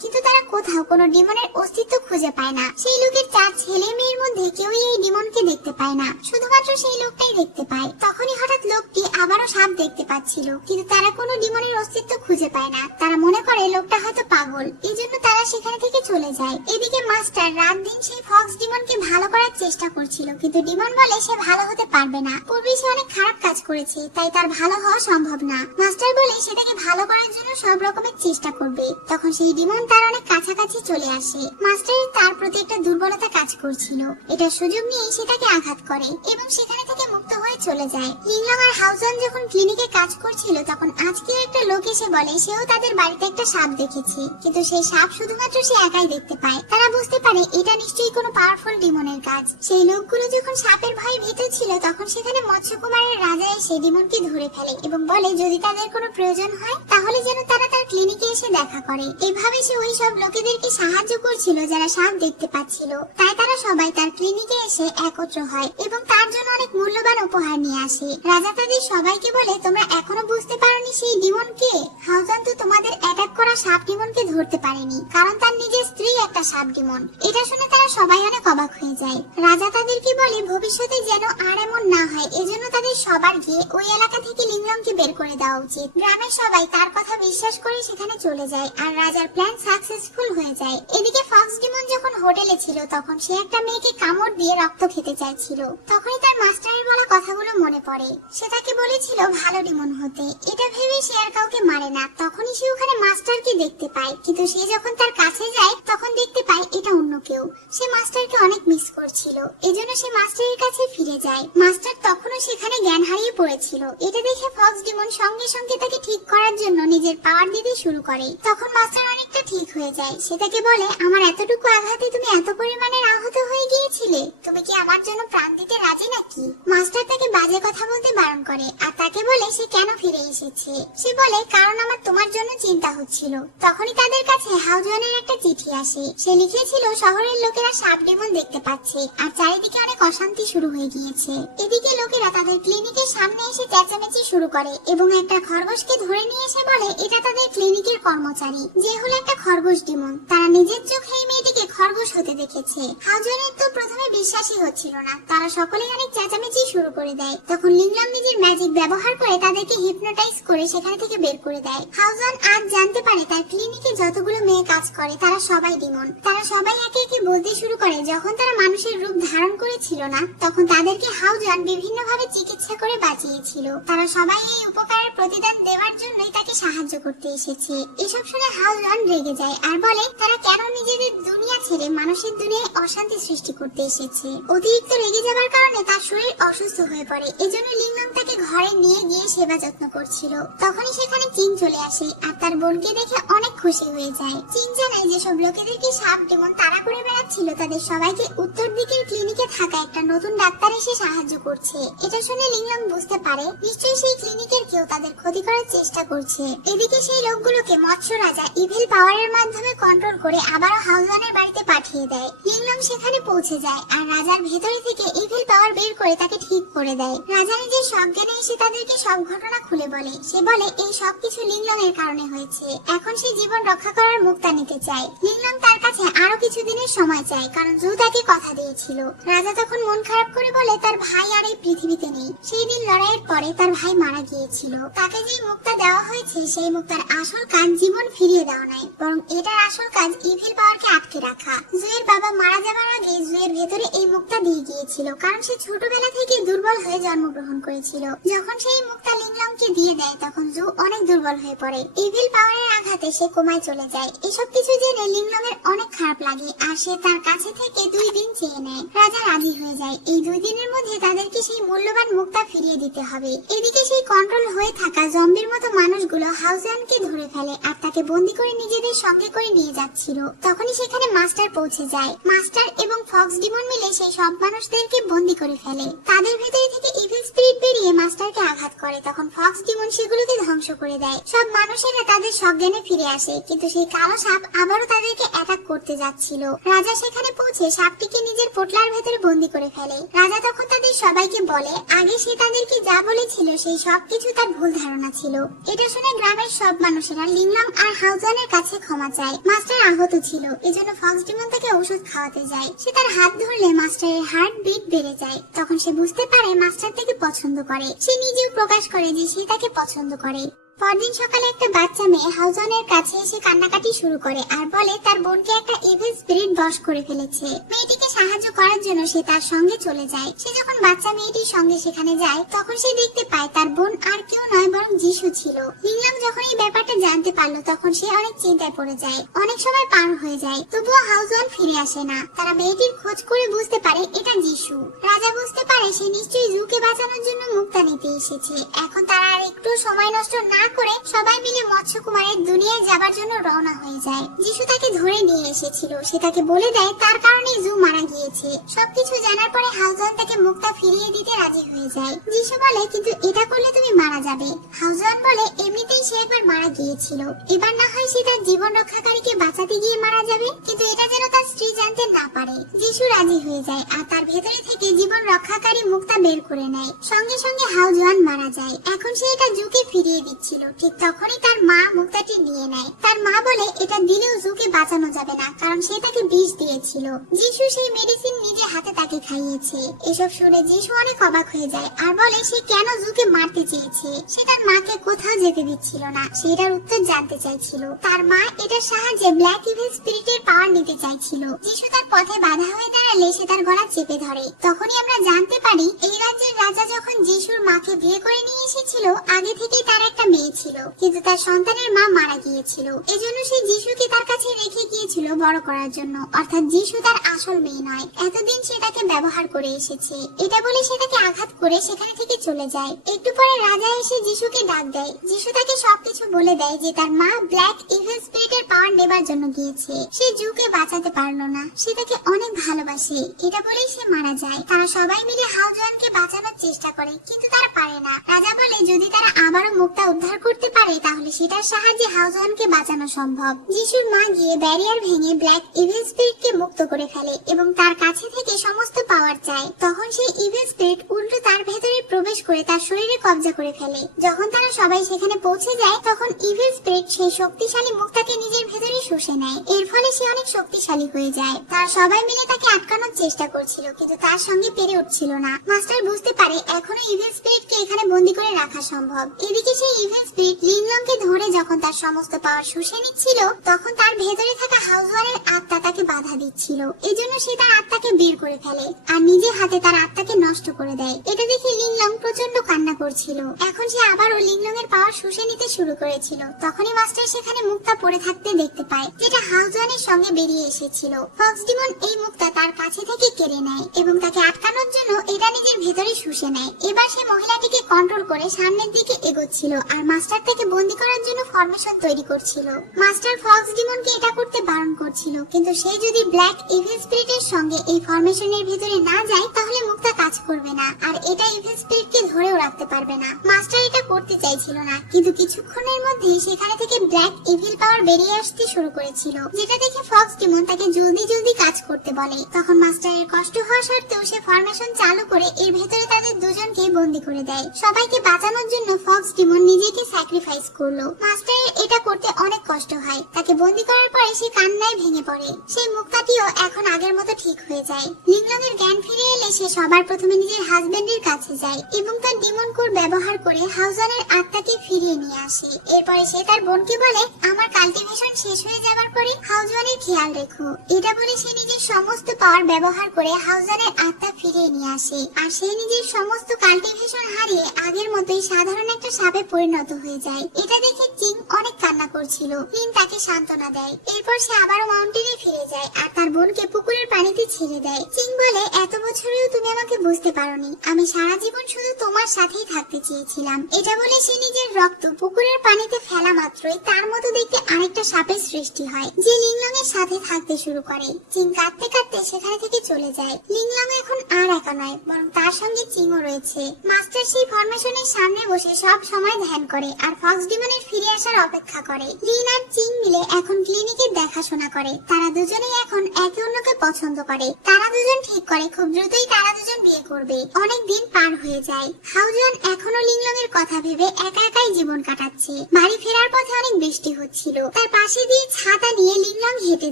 কিন্তু তারা কোথাও কোনো ডিমনের অস্তিত্ব খুঁজে পায় না। সেই লোকের 4 ছেলে মেয়ের মধ্যে কেউই এই ডিমনকে দেখতে পায় না, শুধুমাত্র সেই লোকটাই দেখতে পায়। তখনই হঠাৎ লোকটি আবারও সাপ দেখতে পাচ্ছিল, কিন্তু তারা কোনো ডিমনের অস্তিত্ব খুঁজে পায় না। তারা মনে করে লোকটা হয়তো পাগল, এই জন্য তারা সেখানে থেকে চলে যায়। এদিকে মাস্টার রাত দিন সেই ফক্স ডিমনকে ভালো করার চেষ্টা করছিল, কিন্তু ডিমন বলে সে ভালো হতে পারবে না। পূর্বে সে অনেক খারাপ কাজ করেছে, তাই তার ভালো হওয়া সম্ভব না। মাস্টার বলে সেটাকে ভালো করার জন্য সব রকমের চেষ্টা করবে। তখন সেই ডিমন তার অনেক কাছাকাছি চলে আসে। মাস্টারের তার প্রতি একটা দুর্বলতা কাজ করছিল, এটা সুযোগ নিয়ে সে তাকে আঘাত করে এবং সেখানে থেকে মুক্ত হয়ে চলে যায়। লিংলং আর হাউজান যখন ক্লিনিকে কাজ করছিল, তখন আজকে একটা লোক এসে বলে সেও তাদের বাড়িতে একটা সাপ দেখেছে, কিন্তু সেই সাপ শুধুমাত্র সে একাই দেখতে পায়। তারা বুঝতে পারে এটা নিশ্চয়ই কোনো পাওয়ারফুল ডিমনের কাজ। সেই লোকগুলো যখন সাপের ভয়ে ভীত ছিল, তখন সেখানে মৎস্যকুমারের রাজা এসে ডিমনকে ধরে ফেলে এবং বলে যদি তাদের কোনো প্রয়োজন হয় তাহলে যেন তারা তার ক্লিনিকে এসে দেখা করে। এভাবে সে ওই সব লোকেদেরকে সাহায্য করছিল যারা সাপ দেখতে পাচ্ছিল। তাই তারা সবাই তার ক্লিনিকে এসে একত্র হয় এবং তার জন্য অনেক মূল্যবান উপহার নিয়ে আসে। রাজা তাদের সবাইকে বলে তোমরা এখনো বুঝতে পারোনি সেই ডিমন কে। হাউজান তো তোমাদের অ্যাটাক করা সাপ ডিমনকে ধরতে পারেনি, কারণ তার নিজের স্ত্রী একটা সাপ ডিমন। এটা শুনে তারা সবাই অনেক অবাক হয়ে যায়। রাজা তাদেরকে বলে ভবিষ্যতে যেন আর এমন না হয়, এজন্য তাদের সবার গিয়ে ওই এলাকা থেকে লিংলংকে বের করে দেওয়া উচিত। গ্রামের সবাই তার কথা বিশ্বাস করে সেখানে চলে যায় আর রাজার প্ল্যান সাকসেসফুল হয়ে যায়। এদিকে ফক্স ডিমন যখন হোটেলে ছিল, তখন সে একটা মেয়েকে কামড় দিয়ে রক্ত খেতে চাইছিল। তখনই তার মাস্টারের বলা কথাগুলো মনে পড়ে। সে তাকে বলেছিল ভালো ডিমন হতে, এটা ভেবে সে আর কাউকে মারে না। তখনই সে ওখানে মাস্টারকে দেখতে পায়, কিন্তু সে যখন তার কাছে যায় তখন দেখতে পায় এটা অন্য কেউ। সে মাস্টারকে অনেক মিস করছিল, এজন্য সে মাস্টারের কাছে ফিরে যায়। মাস্টার তখনও সেখানে জ্ঞান হারিয়ে পড়েছিল। এটা দেখে ফক্স ডিমন সঙ্গে সঙ্গে তাকে ঠিক করার জন্য নিজের পাওয়ার দিতে শুরু করে। তখন মাস্টার অনেকটা ঠিক হয়ে যায়। সে তাকে বলে আমার এতটুকু আঘাতে তুমি এত পরিমাণে আহত হয়ে গিয়েছিলে, তুমি কি আমার জন্য প্রাণ দিতে রাজি নাকি? মাস্টার তাকে বাজে কথা বলতে বারণ করে আর তাকে বলে সে কেন ফিরে এসেছে। সে বলে কারণ আমার তোমার জন্য চিন্তা হচ্ছিল। তখনই তাদের কাছে হাউজওয়ানের একটা চিঠি আসে। সে লিখেছিল শহরের লোকেরা সাপ ডেমন দেখতে পাচ্ছে আর চারিদিকে অনেক অশান্তি শুরু হয়ে গিয়েছে। এদিকে লোকেরা তাদের ক্লিনিকের সামনে এসে চেঁচামেচি শুরু করে এবং একটা খরগোশকে ধরে নিয়ে এসে বলে এটা তাদের ক্লিনিকের কর্মচারী, যে হলো একটা খরগোশ ডেমন। তারা নিজের চোখে এই মেয়েটিকে খরগোশ হতে দেখেছে। হাউজওয়ানের তো প্রথমে বিশ্বাসই হচ্ছিল না। তারা সকলেই অনেক চেঁচামেচি শুরু করে দেয়। তখন লিংলাম নিজের ম্যাজিক ব্যবহার করে তাদেরকে হিপনোটাইজ করে সেখানে থেকে বের করে দেয়। হাউজওয়ান আজ জানতে পারে তার ক্লিনিকে যতগুলো মেয়ে কাজ করে তারা সবাই ডেমন। তারা সবাই একে একে বলতে শুরু করে যখন তারা মানুষের রূপ ধারণ করেছিল না তখন তাদেরকে হাউজওয়ান বিভিন্ন ভাবে চিকিৎসা করে বাঁচিয়েছিল। তারা সবাই এই উপকারের প্রতিদান দেওয়ার জন্যই তাকে সাহায্য করতে এসেছে। এসব শুনে হাউজওয়ান রেগে যায় আর বলে তারা কেন নিজেদের দুনিয়া ছেড়ে মানুষের দুনিয়ায় অশান্তি সৃষ্টি করতে এসেছে। অতিরিক্ত রেগে যাবার কারণে তার শরীর অসুস্থ হয়ে পড়ে। এজন্য লিংলাম তাকে ঘরে নিয়ে গিয়ে সেবা যত্ন করছিল। তখনই সেখানে চিন চলে আসে আর তার বোনকে দেখে অনেক খুশি হয়ে যায়। চিন জানায় যেসব লোকেদেরকে সাপ ডেমন তাড়া করে বেড়াচ্ছিল তাদের সবাইকে উত্তর দিকের ক্লিনিকে থাকা একটা নতুন ডাক্তার এসে সাহায্য করছে। এটা শুনে লিংলাম বুঝতে পারে নিশ্চয়ই সেই ক্লিনিকের কেউ তাদের ক্ষতি করার চেষ্টা করছে। এদিকে সেই লোকগুলোকে মৎস্য রাজা ইভিল পাওয়ারের মাধ্যমে কন্ট্রোল করে আবারও হাউজওয়ানের বাড়িতে পাঠিয়ে দেয়। লিংলাম সেখানে পৌঁছে যায় আর রাজার ভেতরে থেকে ইভিল পাওয়ার বের করে তাকে ঠিক করে দেয়। রাজা নিজের সজ্ঞানে এসে তাদেরকে সব ঘটনা খুলে বলে। সে বলে এই সবকিছু লিংলামের কারণে হয়েছে। এখন সে জীবন রক্ষা করার মুক্তা নিতে চায়। লিংলাম তার কাছে আরো কিছুদিনের সময় চায় কারণ জু তাকে কথা দিয়েছিল। রাজা তখন মন খারাপ করে বলে তার ভাই আর এই পৃথিবীতে নেই। সেই দিন লড়াইয়ের পরে তার ভাই মারা গিয়েছিল। তাকে যে মুক্তা দেওয়া হয়েছে সেই মুক্তার আসল কাজ জীবন ফিরিয়ে দেওয়া নয়, বরং এটার আসল কাজ ইভিল পাওয়ারকে আটকে রাখা। জুয়ের বাবা মারা যাবার আগে জুয়ের ভেতরে এই মুক্তা দিয়ে গিয়েছিল কারণ সে ছোটবেলা থেকে দুর্বল হয়ে জন্মগ্রহণ করেছিল। যখন সেই মুক্তা লিংলামকে দিয়ে দেয় তখন জু অনেক দুর্বল হয়ে পড়ে। ইভিল পাওয়ারের আঘাতে সে কোমায় চলে যায়। এসব কিছু জেনে লিংলামের অনেক খারাপ লাগে আর সে তার কাছে থেকে 2 দিন চেয়ে নেয়। রাজা রাজি হয়ে যায়। এই 2 দিনের মধ্যে তাদেরকে সেই মূল্যবান মুক্তা ফিরিয়ে দিতে হবে। এদিকে সেই কন্ট্রোল হয়ে থাকা জম্বির মতো মানুষগুলো হাউজওয়ানকে ধরে ফেলে আর তাকে বন্দি করে নিজেদের সঙ্গে করে নিয়ে যাচ্ছিল। তখনই সেখানে মাস্টার পৌঁছে যায়। মাস্টার এবং ফক্স ডিমন মিলে সেই সব মানুষদেরকে বন্দি করে ফেলে। তাদের ভেতরে থেকে ইভিল স্পিরিট বেরিয়ে মাস্টারকে আঘাত করে। তখন ফক্স ডিমন সেগুলোকে ধ্বংস করে দেয়। সব মানুষেরা তাদের সজ্ঞানে ফিরে আসে কিন্তু সেই কালো সাপ আবারও তাদেরকে অ্যাটাক করতে যাচ্ছিল। রাজা সেখানে পৌঁছে সাপটিকে নিজের পোটলার ভেতরে বন্দি করে ফেলে। রাজা তখন তাদের সবাইকে বলে আগে সে তাদেরকে যা বলেছিল সেই সব কিছু তার ভুল ধারণা ছিল। এটা শুনে গ্রামের সব মানুষেরা লিংলাম আর হাউজওয়ানের কাছে ক্ষমা চায়। মাস্টার আহত ছিল, এজন্য ফক্স ডিমন তাকে ঔষধ খাওয়াতে যায়। সে তার হাত ধরলে মাস্টারের হার্ট বিট বেড়ে যায়। তখন সে বুঝতে পারে মাস্টার তাকে পছন্দ করে। সে নিজেও প্রকাশ করে যে সে তাকে পছন্দ করে। পরদিন সকালে একটা বাচ্চা মেয়ে হাউজওয়ানের কাছে এসে কান্নাকাটি শুরু করে আর বলে তার বোনকে একটা ইভিল স্পিরিট বশ করে ফেলেছে। মেয়েটিকে সাহায্য করার জন্য সে তার সঙ্গে চলে যায়। সে যখন বাচ্চা মেয়েটির সঙ্গে সেখানে যায় তখন সে দেখতে পায় তার বোন আর কেউ নয় বরং যিশু ছিল। লিংলাম যখন এই ব্যাপারটা জানতে পারলো তখন সে অনেক চিন্তায় পড়ে যায়। অনেক সময় পার হয়ে যায় তবুও হাউজওয়ান ফিরে আসে না। তারা মেয়েটির খোঁজ করে বুঝতে পারে এটা যিশু। রাজা বুঝতে পারে সে নিশ্চয়ই জুকে বাঁচানোর জন্য মুক্তা নিতে এসেছে। এখন তারা আর একটু সময় নষ্ট না করে সবাই মিলে মৎস্য কুমারের দুনিয়ায় যাবার জন্য রওনা হয়ে যায়। যিশু তাকে ধরে নিয়ে এসেছিল। সে তাকে বলে দেয় তার কারণে জু মারা গিয়েছে। সবকিছু জানার পরে হাউজওয়ান তাকে মুক্তা ফিরিয়ে দিতে রাজি হয়ে যায়। যিশু বলে কিন্তু এটা করলে তুমি মারা যাবে। হাউজওয়ান বলে এমনিতেই সে একবার মারা গিয়েছিল, এবার না হয় সে তার জীবন রক্ষাকারীকে বাঁচাতে গিয়ে মারা যাবে, কিন্তু এটা যেন তার স্ত্রী জানতে না পারে। যিশু রাজি হয়ে যায় আর তার ভেতরে থেকে জীবন রক্ষাকারী মুক্তা বের করে নেয়। সঙ্গে সঙ্গে হাউজওয়ান মারা যায়। এখন সে এটা জুকে ফিরিয়ে দিচ্ছিল। ঠিক তখনই তার মা মুক্তাটি নিয়ে নেয়। তার মা বলে এটা দিলেও জুকে বাঁচানো যাবে না কারণ সে তাকে বিষ দিয়েছিল। যিশু সেই মেডিসিন নিজে হাতে তাকে খাইয়েছে। এসব শুনে যিশু অনেক অবাক হয়ে যায় আর বলে সে কেন জুকে মারতে চেয়েছে। সে তার মাকে কোথাও যেতে দিচ্ছিল না। সে এটার উত্তর জানতে চাইছিল। তার মা এটার সাহায্যে ব্ল্যাক ইভিল স্পিরিটের পাওয়ার নিতে চাইছিল। যিশু তার পথে বাধা হয়ে দাঁড়ালে সে তার গলা চেপে ধরে। তখনই আমরা জানতে পারি এই রাজ্যের রাজা যখন যিশুর মাকে বিয়ে করে নিয়ে এসেছিল আগে থেকেই তার একটা মেয়ে মেয়ে ছিল, কিন্তু তার সন্তানের মা মারা গিয়েছিল। এজন্য সে যিশুকে তার কাছে রেখে গিয়েছিল বড় করার জন্য, অর্থাৎ যিশু তার আসল মেয়ে নয়। এতদিন সে তাকে ব্যবহার করে এসেছে। এটা বলে সে তাকে আঘাত করে সেখানে থেকে চলে যায়। একটু পরে রাজা এসে যিশুকে ডাক দেয়। যিশু তাকে সবকিছু বলে দেয় যে তার মা ব্ল্যাক ইভিল স্পিরিটের পাওয়ার নেবার জন্য গিয়েছে। সে জুকে বাঁচাতে পারলো না। সে তাকে অনেক ভালোবাসে। এটা বলেই সে মারা যায়। তারা সবাই মিলে হাউজওয়ানকে বাঁচানোর চেষ্টা করে, কিন্তু তারা পারে না। রাজা বলে যদি তারা আবারও মুক্তা উদ্ধার করতে পারে তাহলে সেটার সাহায্যে হাউজওয়ানকে বাঁচানো সম্ভব। যিশুর মা গিয়ে ব্যারিয়ার ভেঙে ব্ল্যাক ইভিল স্পিরিটকে মুক্ত করে ফেলে এবং তার কাছে থেকে সমস্ত পাওয়ার চায়। তখন সেই ইভিল স্পিরিট উল্টো তার ভেতরে প্রবেশ করে তার শরীরে কবজা করে ফেলে। যখন তারা সবাই সেখানে পৌঁছে যায় তখন ইভিল স্পিরিট সেই শক্তিশালী মুক্তাকে নিজের ভেতরে শুষে নেয়। এর ফলে সে অনেক শক্তিশালী হয়ে যায়। তারা সবাই মিলে তাকে আটকানোর চেষ্টা করছিল, কিন্তু তার সঙ্গে পেরে উঠছিল না। মাস্টার বুঝতে পারে এখনো ইভিল স্পিরিটকে এখানে বন্দী করে রাখা সম্ভব। এদিকে সেই ইভিল স্পিরিট লিংলংকে ধরে যখন তার সমস্ত পাওয়ার শুষে নিচ্ছিল তখন তার ভেতরে থাকা হাউজওয়ানের আত্মা তাকে বাধা দিচ্ছিল। এজন্য সে তার আত্মাকে বের করে ফেলে আর নিজে হাতে তার আত্মাকে নষ্ট করে দেয়। এটা দেখে লিংলং প্রচন্ড কান্না করছিল। এখন সে আবারও লিংলং এর পাওয়ার শুষে নিতে শুরু করেছিল। তখনই মাস্টার সেখানে মুক্তা পড়ে থাকতে দেখতে পায়, যেটা হাউজওয়ানের সঙ্গে বেরিয়ে এসেছিল। ফক্স ডিমন এই মুক্তা তার কাছে থেকে কেড়ে নেয় এবং তাকে আটকানোর জন্য এটা নিজের ভেতরে শুষে নেয়। এবার সে মহিলাটিকে কন্ট্রোল করে সামনের দিকে এগোচ্ছিল আর মাস্টার তাকে বন্দী করার জন্য ফরমেশন তৈরি করছিল। মাস্টার ফক্স ডিমনকে এটা করতে বারণ করছিল, কিন্তু সে যদি ব্ল্যাক ইভিল স্পিরিটের সঙ্গে এই ফরমেশনের ভেতরে না যায় তাহলে মুক্তা কাজ করবে না আর এটা ইভিল স্পিরিটকে ধরেও রাখতে পারবে না। মাস্টার এটা করতে চাইছিল না, কিন্তু কিছুক্ষণের মধ্যে সেখানে থেকে ব্ল্যাক ইভিল পাওয়ার বেরিয়ে আসতে শুরু করেছিল, যেটা দেখে ফক্স ডিমন তাকে জলদি জলদি কাজ করতে বলে। তখন মাস্টারের কষ্ট হওয়া সত্ত্বেও সে ফরমেশন চালু করে এর ভেতরে তাদের দুজনকে বন্দী করে দেয়। সবাইকে বাঁচানোর জন্য ফক্স ডিমন নিজেকে স্যাক্রিফাইস করলো। মাস্টারের এটা করতে অনেক কষ্ট হয়। তাকে বন্দী করার পরে সে কান্নায় ভেঙে পড়ে। সেই মুক্তাটিও এখন আগের মতো ঠিক হয়ে যায়। লিংলং এর জ্ঞান ফিরে এলে সে সবার প্রথমে নিজের হাজবেন্ডের কাছে যায় এবং তার ডিমন কোর ব্যবহার করে হাউজওয়ানের আত্মাকে ফিরিয়ে নিয়ে আসে। এরপরে সে তার বোনকে বলে আমার কাল্টিভেশন শেষ হয়ে যাবার পরে হাউজওয়ানের খেয়াল রেখো। এটা বলে সে নিজের সমস্ত পাওয়ার ব্যবহার করে হাউজওয়ানের আত্মা ফিরিয়ে নিয়ে আসে আর সে নিজের সমস্ত কাল্টিভেশন হারিয়ে আগের মতোই সাধারণ একটা সাপে পরিণত হয়ে যায়। এটা দেখে চিং অনেক কান্না করছিল। লিন তাকে সান্ত্বনা দেয়। এরপর সে আবারও মাউন্টেনে ফিরে যায় আর তার বোনকে পুকুরের পানিতে ছেড়ে দেয়। চিং বলে এত বছরেও তুমি আমাকে বুঝতে পারোনি। আমি সারা জীবন শুধু তোমার সাথেই থাকতে চেয়েছিলাম। এটা বলে সে নিজের রক্ত পুকুরের পানিতে ফেলা মাত্রই তার মতো দেখতে আরেকটা সাপের সৃষ্টি হয়, যে লিংলং এর সাথে থাকতে শুরু করে। চিং কাঁদতে কাঁদতে সেখানে থেকে চলে যায়। লিংলং এখন আর একা নয়, বরং তার সঙ্গে চিংও রয়েছে। মাস্টার সেই ফরমেশনের সামনে বসে সব সময় ধ্যান করে আর ফক্স ডিমনের ফিরে আসার অপেক্ষা করে। লিন আর চিং মিলে এখন ক্লিনিকের দেখাশোনা করে। তারা দুজনেই এখন একে অন্যকে পছন্দ করে। তারা দুজন ঠিক করে খুব দ্রুতই তারা দুজন বিয়ে করবে। অনেক দিন পার হয়ে যায়। হাউজওয়ান এখনো লিংলং এর কথা ভেবে একা একাই জীবন কাটাচ্ছে। বাড়ি ফেরার পথে অনেক বৃষ্টি হচ্ছিল। তার পাশে দিয়ে ছাতা নিয়ে লিংলং হেঁটে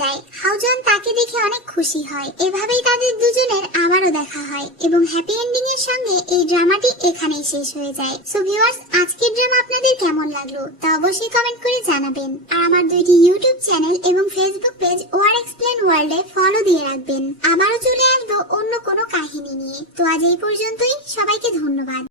যায়। হাউজওয়ান তাকে দেখে অনেক খুশি হয়। এভাবেই তাদের দুজনের আবারও দেখা হয় এবং হ্যাপি এন্ডিং এর সঙ্গে এই ড্রামাটি এখানেই শেষ হয়ে যায়। সো ভিউয়ার্স, আজকের ড্রামা আপনাদের কেমন লাগলো তা অবশ্যই কমেন্ট করে জানাবেন। আর আমার দুইটি ইউটিউব চ্যানেল এবং ফেসবুক পেজ ওয়ার এক্সপ্লেন ওয়ার্ল্ডে ফলো দিয়ে রাখবেন। আবারও চলে আসবো অন্য কোনো কাহিনী নিয়ে। তো আজ এই পর্যন্তই। সবাইকে ধন্যবাদ।